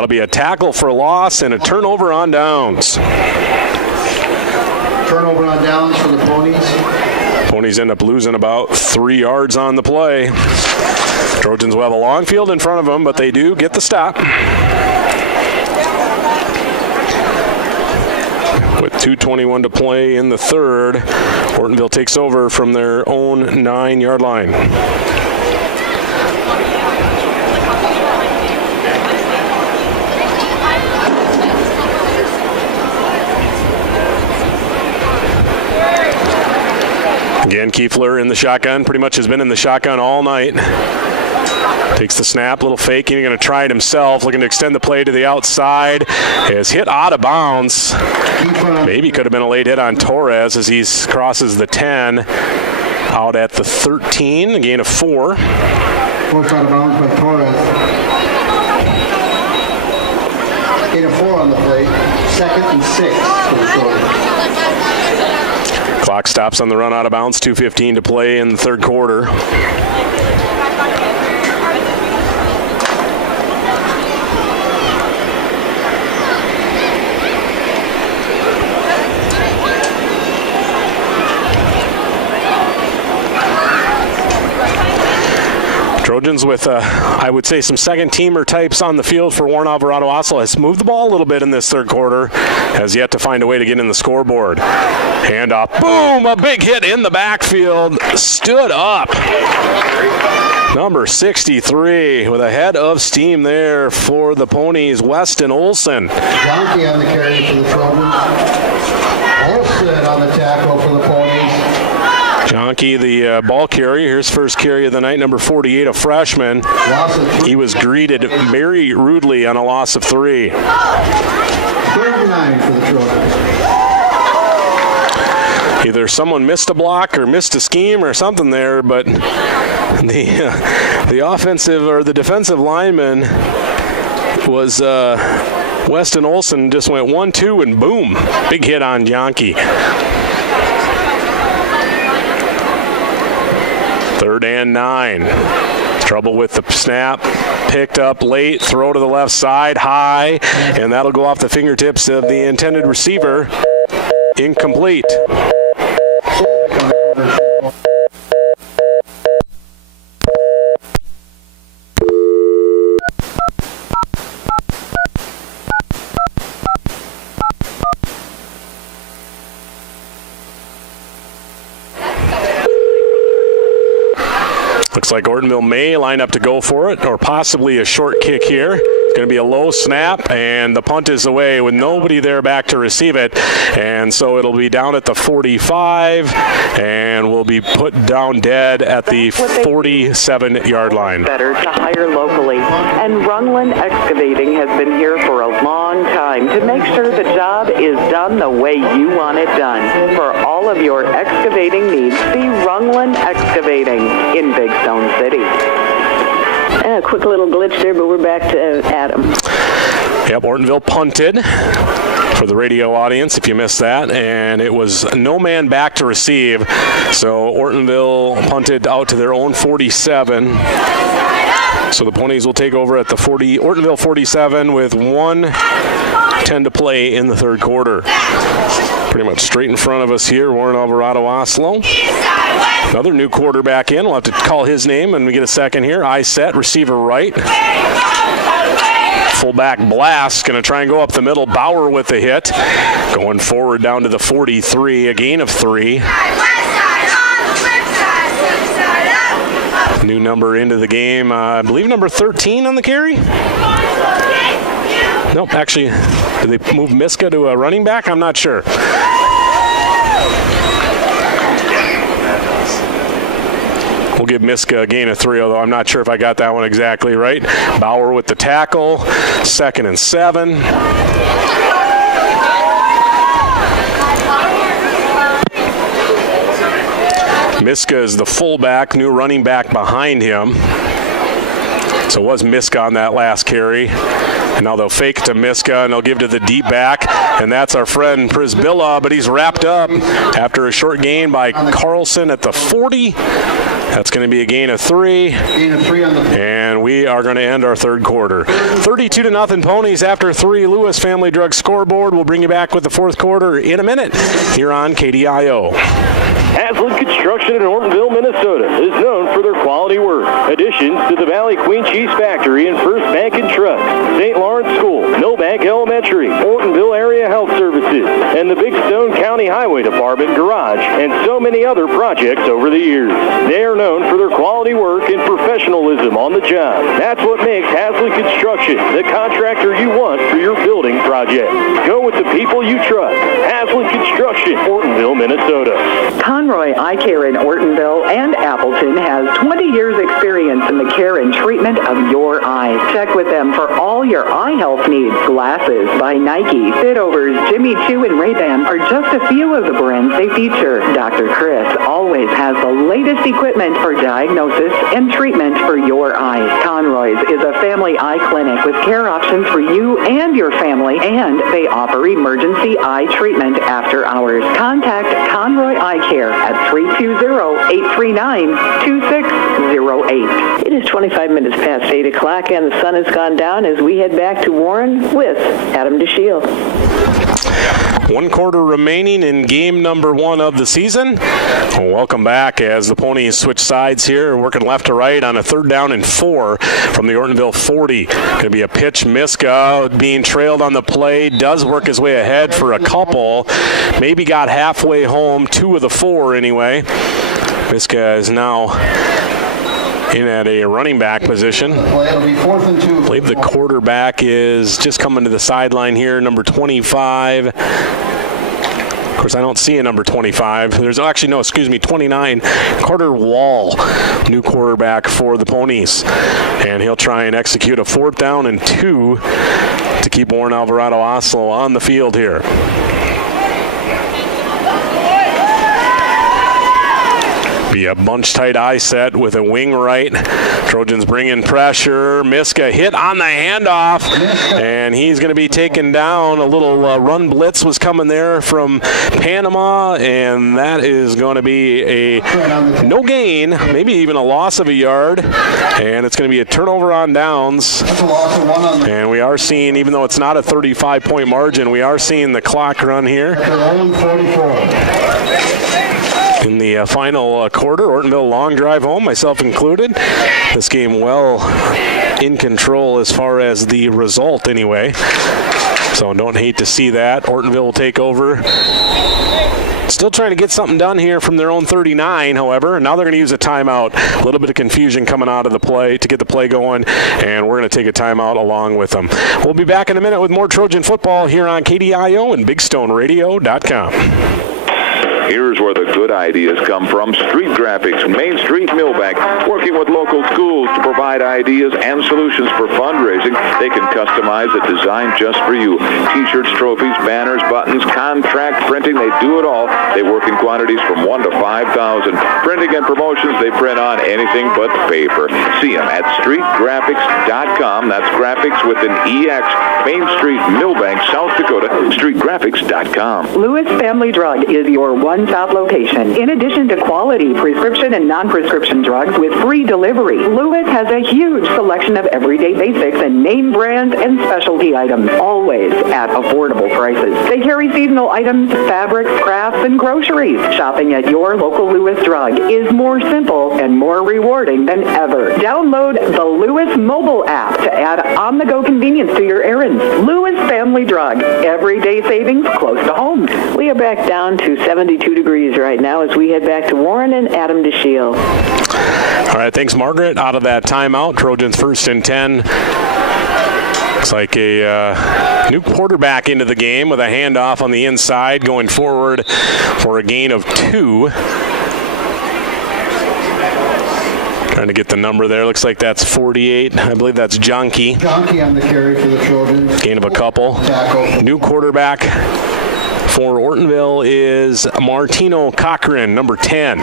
That'll be a tackle for loss and a turnover on downs. Turnover on downs for the Ponies. Ponies end up losing about 3 yards on the play. Trojans will have a long field in front of them, but they do get the stop. With 2:21 to play in the third, Ortonville takes over from their own 9-yard line. Again, Kiefler in the shotgun, pretty much has been in the shotgun all night. Takes the snap, little fake, he's going to try it himself, looking to extend the play to the outside. Is hit out of bounds. Maybe could have been a late hit on Torres as he crosses the 10. Out at the 13, a gain of 4. Forced out of bounds by Torres. Gain of 4 on the play. 2nd and 6 for the Trojans. Clock stops on the run out of bounds, 2:15 to play in the third quarter. Trojans with, I would say, some second-teamer types on the field for Warren Alvarado. Oslo has moved the ball a little bit in this third quarter, has yet to find a way to get in the scoreboard. Handoff, boom, a big hit in the backfield, stood up. Number 63 with a head of steam there for the Ponies, Weston Olson. Jonke on the carry for the Trojans. Olson on the tackle for the Ponies. Jonke, the ball carrier. Here's first carry of the night, number 48, a freshman. He was greeted very rudely on a loss of 3. 39 for the Trojans. Either someone missed a block or missed a scheme or something there, but the offensive or the defensive lineman was Weston Olson, just went 1-2 and boom, big hit on Jonke. 3rd and 9. Trouble with the snap. Picked up late. Throw to the left side. High. And that'll go off the fingertips of the intended receiver. Incomplete. Looks like Ortonville may line up to go for it, or possibly a short kick here. It's going to be a low snap, and the punt is away with nobody there back to receive it. And so it'll be down at the 45, and will be put down dead at the 47-yard line. Better to hire locally. And Runlin Excavating has been here for a long time to make sure the job is done the way you want it done. For all of your excavating needs, see Runlin Excavating in Big Stone City. A quick little glitch there, but we're back to Adam. Yep, Ortonville punted for the radio audience, if you missed that, and it was no man back to receive. So Ortonville punted out to their own 47. So the Ponies will take over at the Ortonville 47 with 1:10 to play in the third quarter. Pretty much straight in front of us here, Warren Alvarado Oslo. Another new quarterback in. We'll have to call his name when we get a second here. I set, receiver right. Fullback Blast, going to try and go up the middle. Bauer with the hit. Going forward down to the 43, a gain of 3. New number into the game, I believe number 13 on the carry. Nope, actually, did they move Miska to a running back? I'm not sure. We'll give Miska a gain of 3, although I'm not sure if I got that one exactly right. Bauer with the tackle, 2nd and 7. Miska is the fullback, new running back behind him. So it was Miska on that last carry. And now they'll fake to Miska, and they'll give to the deep back, and that's our friend Prisbilla, but he's wrapped up after a short gain by Carlson at the 40. That's going to be a gain of 3. Gain of 3 on the... And we are going to end our third quarter. 32-0 Ponies after 3. Lewis Family Drug scoreboard. We'll bring you back with the fourth quarter in a minute here on KDIO. Haslam Construction in Ortonville, Minnesota is known for their quality work. Additions to the Valley Queen Cheese Factory and First Bank and Trust, St. Lawrence School, Millbank Elementary, Ortonville Area Health Services, and the Big Stone County Highway Department Garage, and so many other projects over the years. They are known for their quality work and professionalism on the job. That's what makes Haslam Construction the contractor you want for your building project. Go with the people you trust. Haslam Construction, Ortonville, Minnesota. Conroy Eye Care in Ortonville and Appleton has 20 years experience in the care and treatment of your eyes. Check with them for all your eye health needs. Glasses by Nike, Fitovers, Jimmy Choo, and Ray-Ban are just a few of the brands they feature. Dr. Chris always has the latest equipment for diagnosis and treatment for your eyes. Conroy's is a family eye clinic with care options for you and your family, and they offer emergency eye treatment after hours. Contact Conroy Eye Care at 320-839-2608. It is 25 minutes past 8 o'clock, and the sun has gone down as we head back to Warren with Adam DeShiel. 1 quarter remaining in game number 1 of the season. Welcome back as the Ponies switch sides here, working left to right on a 3rd down and 4 from the Ortonville 40. Going to be a pitch. Miska being trailed on the play, does work his way ahead for a couple. Maybe got halfway home, 2 of the 4 anyway. Miska is now in at a running back position. It'll be 4th and 2. I believe the quarterback is just coming to the sideline here, number 25. Of course, I don't see a number 25. There's actually, no, 29. Carter Wall, new quarterback for the Ponies. And he'll try and execute a 4th down and 2 to keep Warren Alvarado Oslo on the field here. Be a bunch tight eye set with a wing right. Trojans bring in pressure. Miska hit on the handoff, and he's going to be taken down. A little run blitz was coming there from Panama, and that is going to be a no gain, maybe even a loss of a yard, and it's going to be a turnover on downs. And we are seeing, even though it's not a 35-point margin, we are seeing the clock run here. In the final quarter, Ortonville long drive home, myself included. This game well in control as far as the result anyway. So don't hate to see that. Ortonville will take over. Still trying to get something done here from their own 39, however. Now they're going to use a timeout. A little bit of confusion coming out of the play to get the play going, and we're going to take a timeout along with them. We'll be back in a minute with more Trojan football here on KDIO and BigStoneRadio.com. Here's where the good ideas come from. Street Graphics, Main Street, Millbank, working with local schools to provide ideas and solutions for fundraising. They can customize a design just for you. T-shirts, trophies, banners, buttons, contract printing, they do it all. They work in quantities from 1 to 5,000. Printing and promotions, they print on anything but paper. See them at streetgraphics.com. That's graphics with an EX. Main Street, Millbank, South Dakota, streetgraphics.com. Lewis Family Drug is your one-stop location. In addition to quality prescription and non-prescription drugs with free delivery, Lewis has a huge selection of everyday basics and name brands and specialty items, always at affordable prices. They carry seasonal items, fabrics, crafts, and groceries. Shopping at your local Lewis Drug is more simple and more rewarding than ever. Download the Lewis mobile app to add on-the-go convenience to your errands. Lewis Family Drug, everyday savings close to home. We are back down to 72 degrees right now as we head back to Warren and Adam DeShiel. All right, thanks, Margaret. Out of that timeout, Trojans 1st and 10. Looks like a new quarterback into the game with a handoff on the inside, going forward for a gain of 2. Trying to get the number there. Looks like that's 48. I believe that's Jonky. Jonky on the carry for the Trojans. Gain of a couple. New quarterback for Ortonville is Martino Cochran, number 10.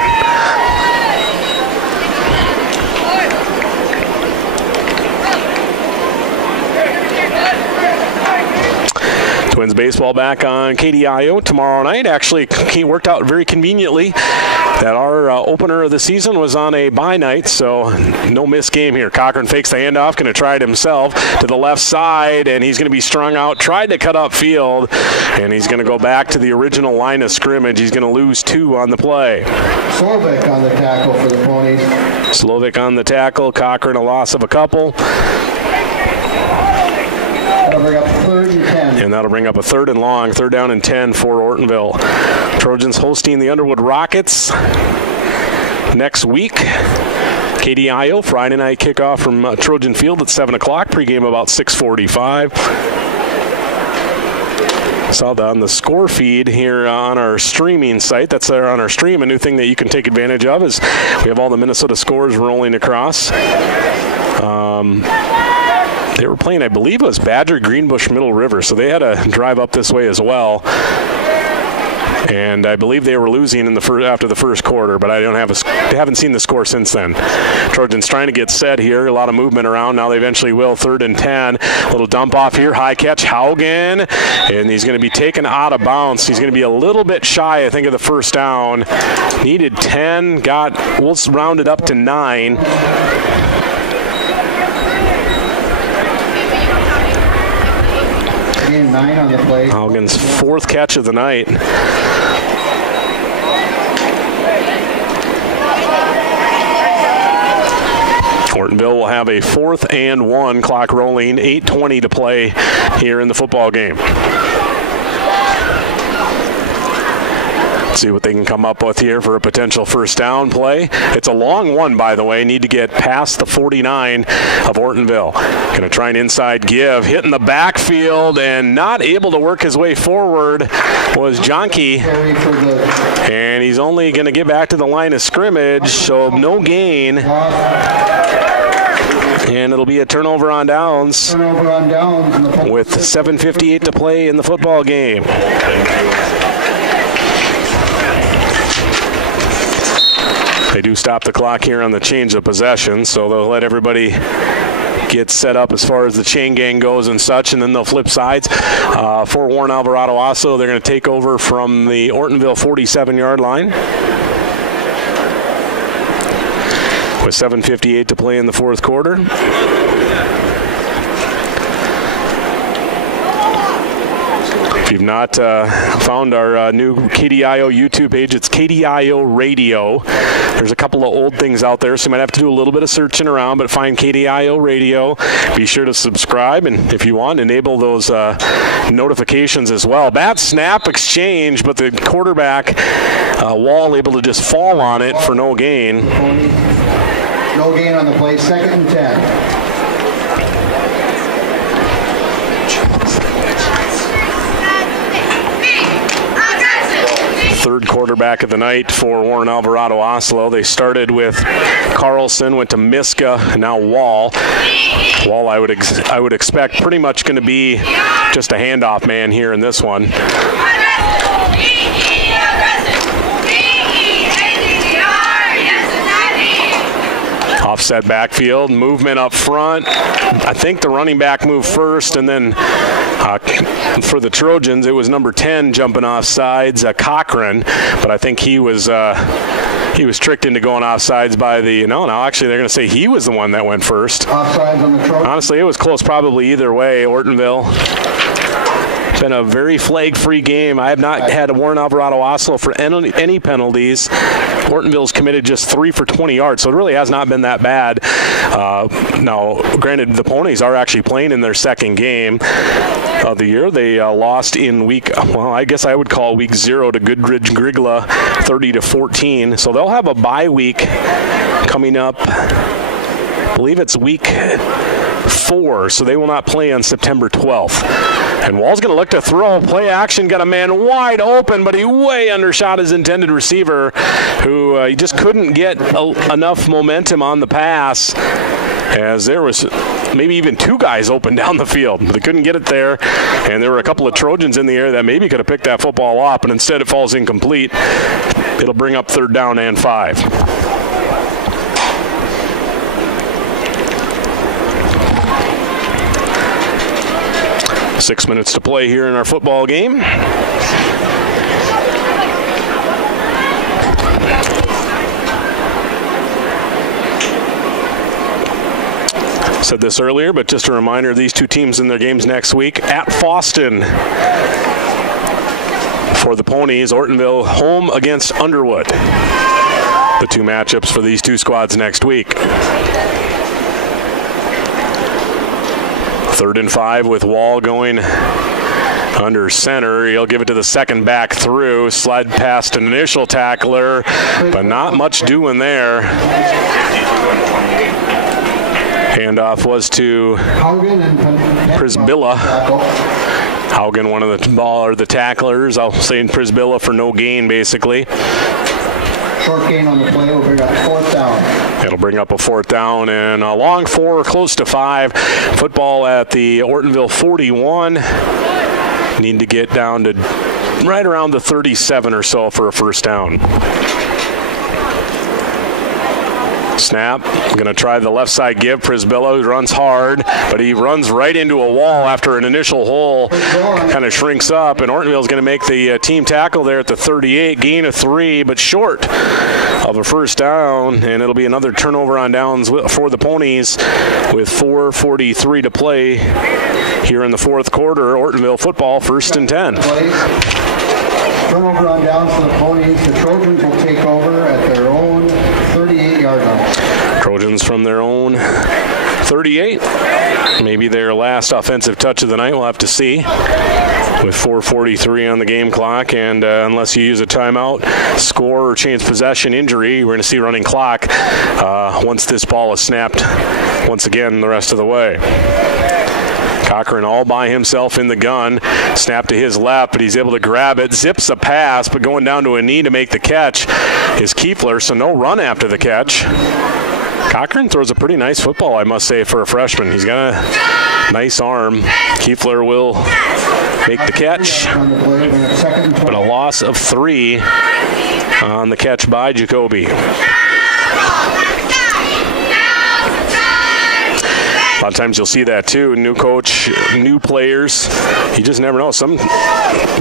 Twins baseball back on KDIO tomorrow night. Actually, it worked out very conveniently that our opener of the season was on a bye night, so no missed game here. Cochran fakes the handoff, going to try it himself to the left side, and he's going to be strung out. Tried to cut up field, and he's going to go back to the original line of scrimmage. He's going to lose 2 on the play. Slovic on the tackle for the Ponies. Slovic on the tackle. Cochran a loss of a couple. That'll bring up 3rd and 10. And that'll bring up a 3rd and long, 3rd down and 10 for Ortonville. Trojans hosting the Underwood Rockets next week. KDIO, Friday night kickoff from Trojan Field at 7 o'clock. Pregame about 6:45. Saw that on the score feed here on our streaming site. That's there on our stream. A new thing that you can take advantage of is we have all the Minnesota scores rolling across. They were playing, I believe it was Badger, Greenbush, Middle River, so they had to drive up this way as well. And I believe they were losing in after the first quarter, but I haven't seen the score since then. Trojans trying to get set here. A lot of movement around. Now they eventually will. 3rd and 10. Little dump off here. High catch. Haugen. And he's going to be taken out of bounds. He's going to be a little bit shy, I think, of the first down. Needed 10. We'll round it up to 9. Again, 9 on the play. Haugen's 4th catch of the night. Ortonville will have a 4th and 1, clock rolling, 8:20 to play here in the football game. See what they can come up with here for a potential first down play. It's a long one, by the way. Need to get past the 49 of Ortonville. Going to try an inside give. Hit in the backfield and not able to work his way forward was Jonke. And he's only going to get back to the line of scrimmage, so no gain. And it'll be a turnover on downs. With 7:58 to play in the football game. They do stop the clock here on the change of possession, so they'll let everybody get set up as far as the chain gang goes and such, and then they'll flip sides. For Warren Alvarado Oslo, they're going to take over from the Ortonville 47-yard line. With 7:58 to play in the 4th quarter. If you've not found our new KDIO YouTube page, it's KDIO Radio. There's a couple of old things out there, so you might have to do a little bit of searching around, but find KDIO Radio. Be sure to subscribe, and if you want, enable those notifications as well. Bad snap exchange, but the quarterback, Wall, able to just fall on it for no gain. No gain on the play, 2nd and 10. 3rd quarterback of the night for Warren Alvarado Oslo. They started with Carlson, went to Miska, and now Wall. Wall, I would expect pretty much going to be just a handoff man here in this one. Offset backfield, movement up front. I think the running back moved first, and then for the Trojans, it was number 10 jumping off sides, Cochran, but I think he was tricked into going off sides by the, actually they're going to say he was the one that went first. Offsides on the Trojans. Honestly, it was close probably either way. Ortonville. It's been a very flag-free game. I have not had a Warren Alvarado Oslo for any penalties. Ortonville's committed just 3 for 20 yards, so it really has not been that bad. Now, granted, the Ponies are actually playing in their 2nd game of the year. They lost in week 0 to Goodridge Grigla 30-14. So they'll have a bye week coming up. I believe it's week 4, so they will not play on September 12th. And Wall's going to look to throw. Play action, got a man wide open, but he way undershot his intended receiver, who he just couldn't get enough momentum on the pass, as there was maybe even 2 guys open down the field. They couldn't get it there, and there were a couple of Trojans in the air that maybe could have picked that football up, and instead it falls incomplete. It'll bring up 3rd down and 5. 6 minutes to play here in our football game. Said this earlier, but just a reminder, these two teams in their games next week at Foston. For the Ponies, Ortonville home against Underwood. The two matchups for these two squads next week. 3rd and 5 with Wall going under center. He'll give it to the second back through. Slide past an initial tackler, but not much doing there. Handoff was to Prisbilla. Haugen, one of the tacklers. I'll say Prisbilla for no gain, basically. Short gain on the play will bring up 4th down. It'll bring up a 4th down and a long 4, close to 5. Football at the Ortonville 41. Need to get down to right around the 37 or so for a first down. Snap, going to try the left side give. Prisbilla runs hard, but he runs right into a wall after an initial hole. Kind of shrinks up, and Ortonville is going to make the team tackle there at the 38. Gain of 3, but short of a first down, and it'll be another turnover on downs for the Ponies with 4:43 to play here in the fourth quarter. Ortonville football, 1st and 10. Turnover on downs for the Ponies. The Trojans will take over at their own 38-yard line. Trojans from their own 38. Maybe their last offensive touch of the night. We'll have to see. With 4:43 on the game clock, and unless you use a timeout, score, or change possession injury, we're going to see running clock once this ball is snapped once again the rest of the way. Cochran all by himself in the gun. Snap to his left, but he's able to grab it. Zips a pass, but going down to a knee to make the catch is Kiefler, so no run after the catch. Cochran throws a pretty nice football, I must say, for a freshman. He's got a nice arm. Kiefler will make the catch, but a loss of 3 on the catch by Jacoby. A lot of times you'll see that too. New coach, new players. You just never know.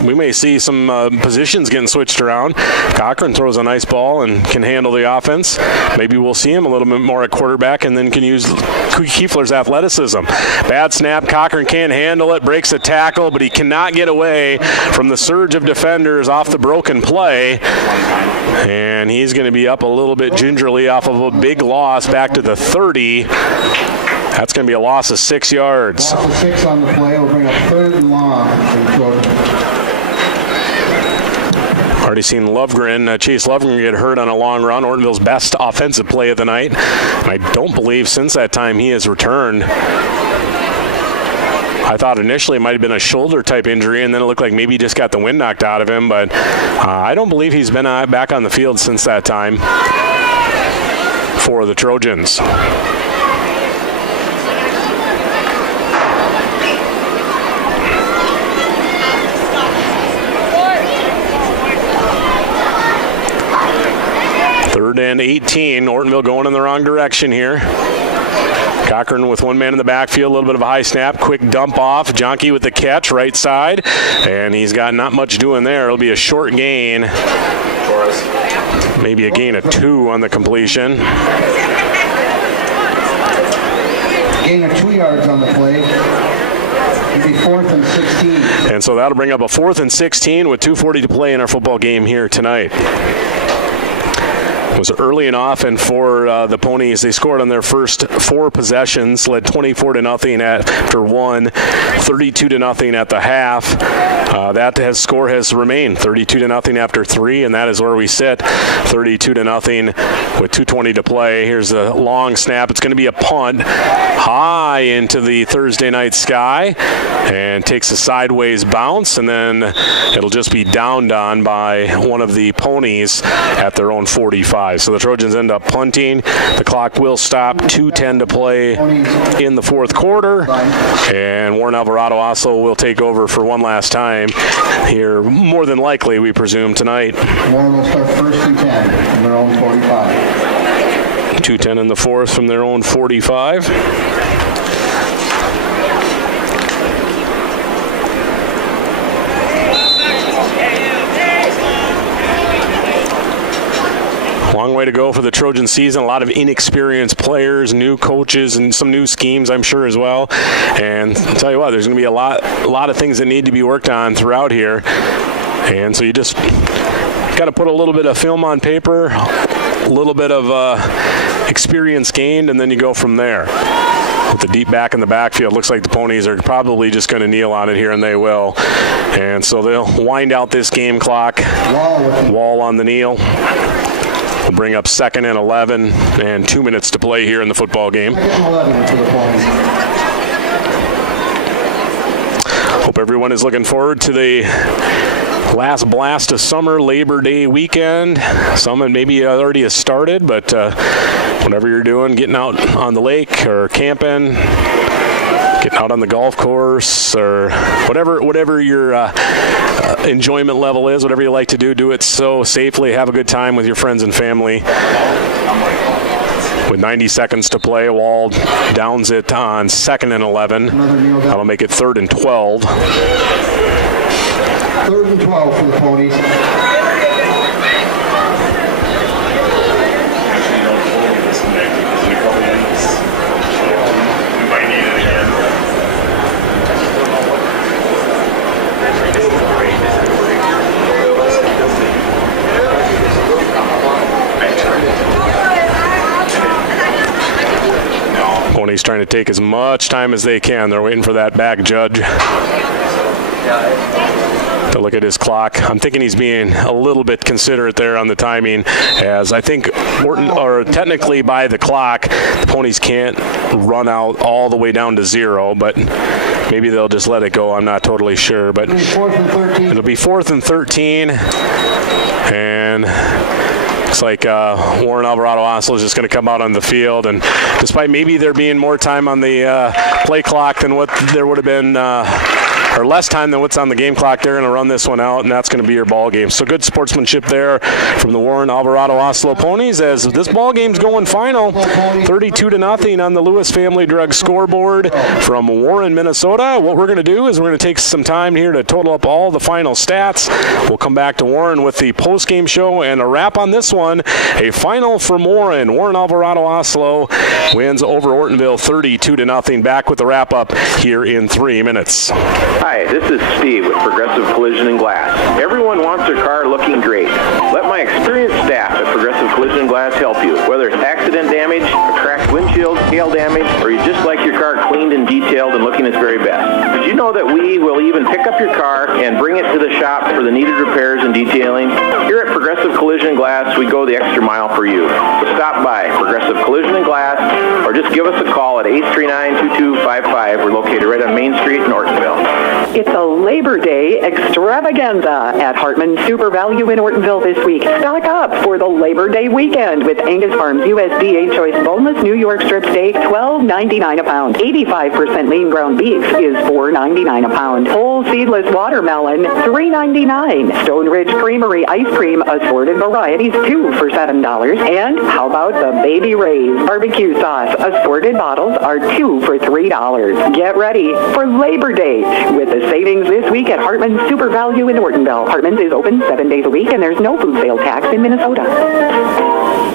We may see some positions getting switched around. Cochran throws a nice ball and can handle the offense. Maybe we'll see him a little bit more at quarterback and then can use Kiefler's athleticism. Bad snap. Cochran can't handle it. Breaks a tackle, but he cannot get away from the surge of defenders off the broken play. And he's going to be up a little bit gingerly off of a big loss back to the 30. That's going to be a loss of 6 yards. Loss of 6 on the play will bring up 3rd and long for the Trojans. Already seen Chase Lovegren get hurt on a long run. Ortonville's best offensive play of the night. And I don't believe since that time he has returned. I thought initially it might have been a shoulder-type injury, and then it looked like maybe he just got the wind knocked out of him. But I don't believe he's been back on the field since that time for the Trojans. Third and 18. Ortonville going in the wrong direction here. Cochran with one man in the backfield, a little bit of a high snap, quick dump off. Jonke with the catch, right side, and he's got not much doing there. It'll be a short gain. Maybe a gain of 2 on the completion. Gain of 2 yards on the play. It'll be 4th and 16. And so that'll bring up a 4th and 16 with 2:40 to play in our football game here tonight. Was early and often for the Ponies. They scored on their first 4 possessions, led 24-0 after 1, 32-0 at the half. That score has remained 32-0 after 3, and that is where we sit, 32-0 with 2:20 to play. Here's a long snap. It's going to be a punt high into the Thursday night sky and takes a sideways bounce, and then it'll just be downed on by one of the Ponies at their own 45. So the Trojans end up punting. The clock will stop. 2:10 to play in the fourth quarter. And Warren Alvarado Oslo will take over for one last time here, more than likely, we presume, tonight. Warren will start 1st and 10 from their own 45. 2:10 in the fourth from their own 45. way to go for the Trojan season. A lot of inexperienced players, new coaches, and some new schemes, I'm sure, as well. And I'll tell you what, there's going to be a lot of things that need to be worked on throughout here. And so you just got to put a little bit of film on paper, a little bit of experience gained, and then you go from there. With the deep back in the backfield, looks like the Ponies are probably just going to kneel on it here, and they will. And so they'll wind out this game clock. Wall on the kneel. We'll bring up 2nd and 11 and 2 minutes to play here in the football game. 2nd and 11 for the Ponies. Hope everyone is looking forward to the last blast of summer, Labor Day weekend. Some maybe already has started, but whatever you're doing, getting out on the lake or camping, getting out on the golf course, or whatever your enjoyment level is, whatever you like to do it so safely. Have a good time with your friends and family. With 90 seconds to play, Wall downs it on 2nd and 11. That'll make it 3rd and 12. 3rd and 12 for the Ponies. Ponies trying to take as much time as they can. They're waiting for that back judge to look at his clock. I'm thinking he's being a little bit considerate there on the timing, as I think technically by the clock, the Ponies can't run out all the way down to 0, but maybe they'll just let it go. I'm not totally sure, but it'll be 4th and 13, and looks like Warren Alvarado Oslo is just going to come out on the field, and despite maybe there being more time on the play clock than what there would have been, or less time than what's on the game clock, they're going to run this one out, and that's going to be your ball game. So good sportsmanship there from the Warren Alvarado Oslo Ponies, as this ball game's going final, 32-0 on the Lewis Family Drug scoreboard from Warren, Minnesota. What we're going to do is we're going to take some time here to total up all the final stats. We'll come back to Warren with the post-game show and a wrap on this one. A final from Warren. Warren Alvarado Oslo wins over Ortonville 32-0. Back with the wrap-up here in 3 minutes. Hi, this is Steve with Progressive Collision and Glass. Everyone wants their car looking great. Let my experienced staff at Progressive Collision and Glass help you. Whether it's accident damage, a cracked windshield, hail damage, or you just like your car cleaned and detailed and looking its very best. Did you know that we will even pick up your car and bring it to the shop for the needed repairs and detailing? Here at Progressive Collision and Glass, we go the extra mile for you. So stop by Progressive Collision and Glass, or just give us a call at 839-2255. We're located right on Main Street in Ortonville. It's a Labor Day extravaganza at Hartman Super Value in Ortonville this week. Stock up for the Labor Day weekend with Angus Farms USDA Choice Boneless New York Strip Steak, $12.99 a pound. 85% lean ground beef is $4.99 a pound. Whole seedless watermelon, $3.99. Stone Ridge Creamery ice cream, assorted varieties, 2 for $7. And how about the Baby Ray's barbecue sauce? Assorted bottles are 2 for $3. Get ready for Labor Day with the savings this week at Hartman Super Value in Ortonville. Hartman's is open 7 days a week, and there's no food sales tax in Minnesota.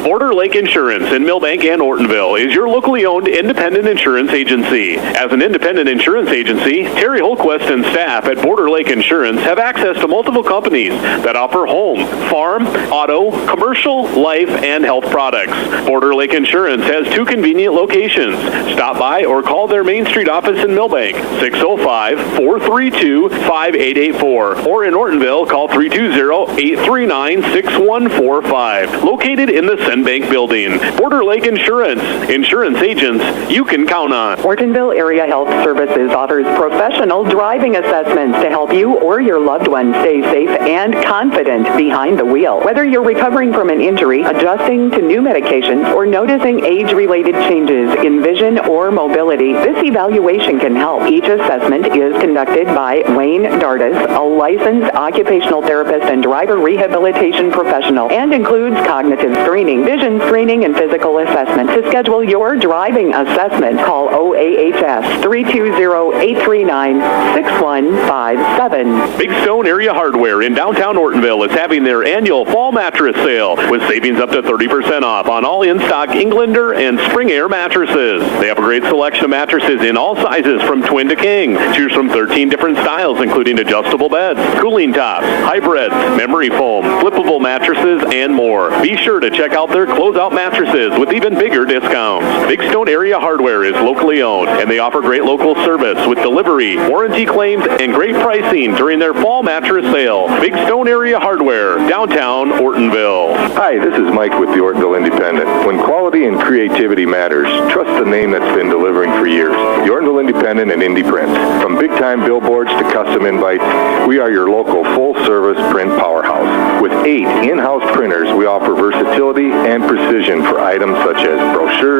Border Lake Insurance in Millbank and Ortonville is your locally owned independent insurance agency. As an independent insurance agency, Terry Holquist and staff at Border Lake Insurance have access to multiple companies that offer home, farm, auto, commercial, life, and health products. Border Lake Insurance has 2 convenient locations. Stop by or call their Main Street office in Millbank, 605-432-5884, or in Ortonville, call 320-839-6145. Located in the Bank Building. Border Lake Insurance. Insurance agents you can count on. Ortonville Area Health Services offers professional driving assessments to help you or your loved one stay safe and confident behind the wheel. Whether you're recovering from an injury, adjusting to new medications, or noticing age-related changes in vision or mobility, this evaluation can help. Each assessment is conducted by Wayne Dardis, a licensed occupational therapist and driver rehabilitation professional, and includes cognitive screening, including vision screening and physical assessment. To schedule your driving assessment, call OAHS 320-839-6157. Big Stone Area Hardware in downtown Ortonville is having their annual fall mattress sale with savings up to 30% off on all in-stock Englander and Spring Air mattresses. They have a great selection of mattresses in all sizes from twin to king. Choose from 13 different styles, including adjustable beds, cooling tops, hybrids, memory foam, flippable mattresses, and more. Be sure to check out their closeout mattresses with even bigger discounts. Big Stone Area Hardware is locally owned, and they offer great local service with delivery, warranty claims, and great pricing during their fall mattress sale. Big Stone Area Hardware, downtown Ortonville. Hi, this is Mike with the Ortonville Independent. When quality and creativity matters, trust the name that's been delivering for years. The Ortonville Independent and Indie Prints. From big-time billboards to custom invites, we are your local full-service print powerhouse. With 8 in-house printers, we offer versatility and precision for items such as brochures,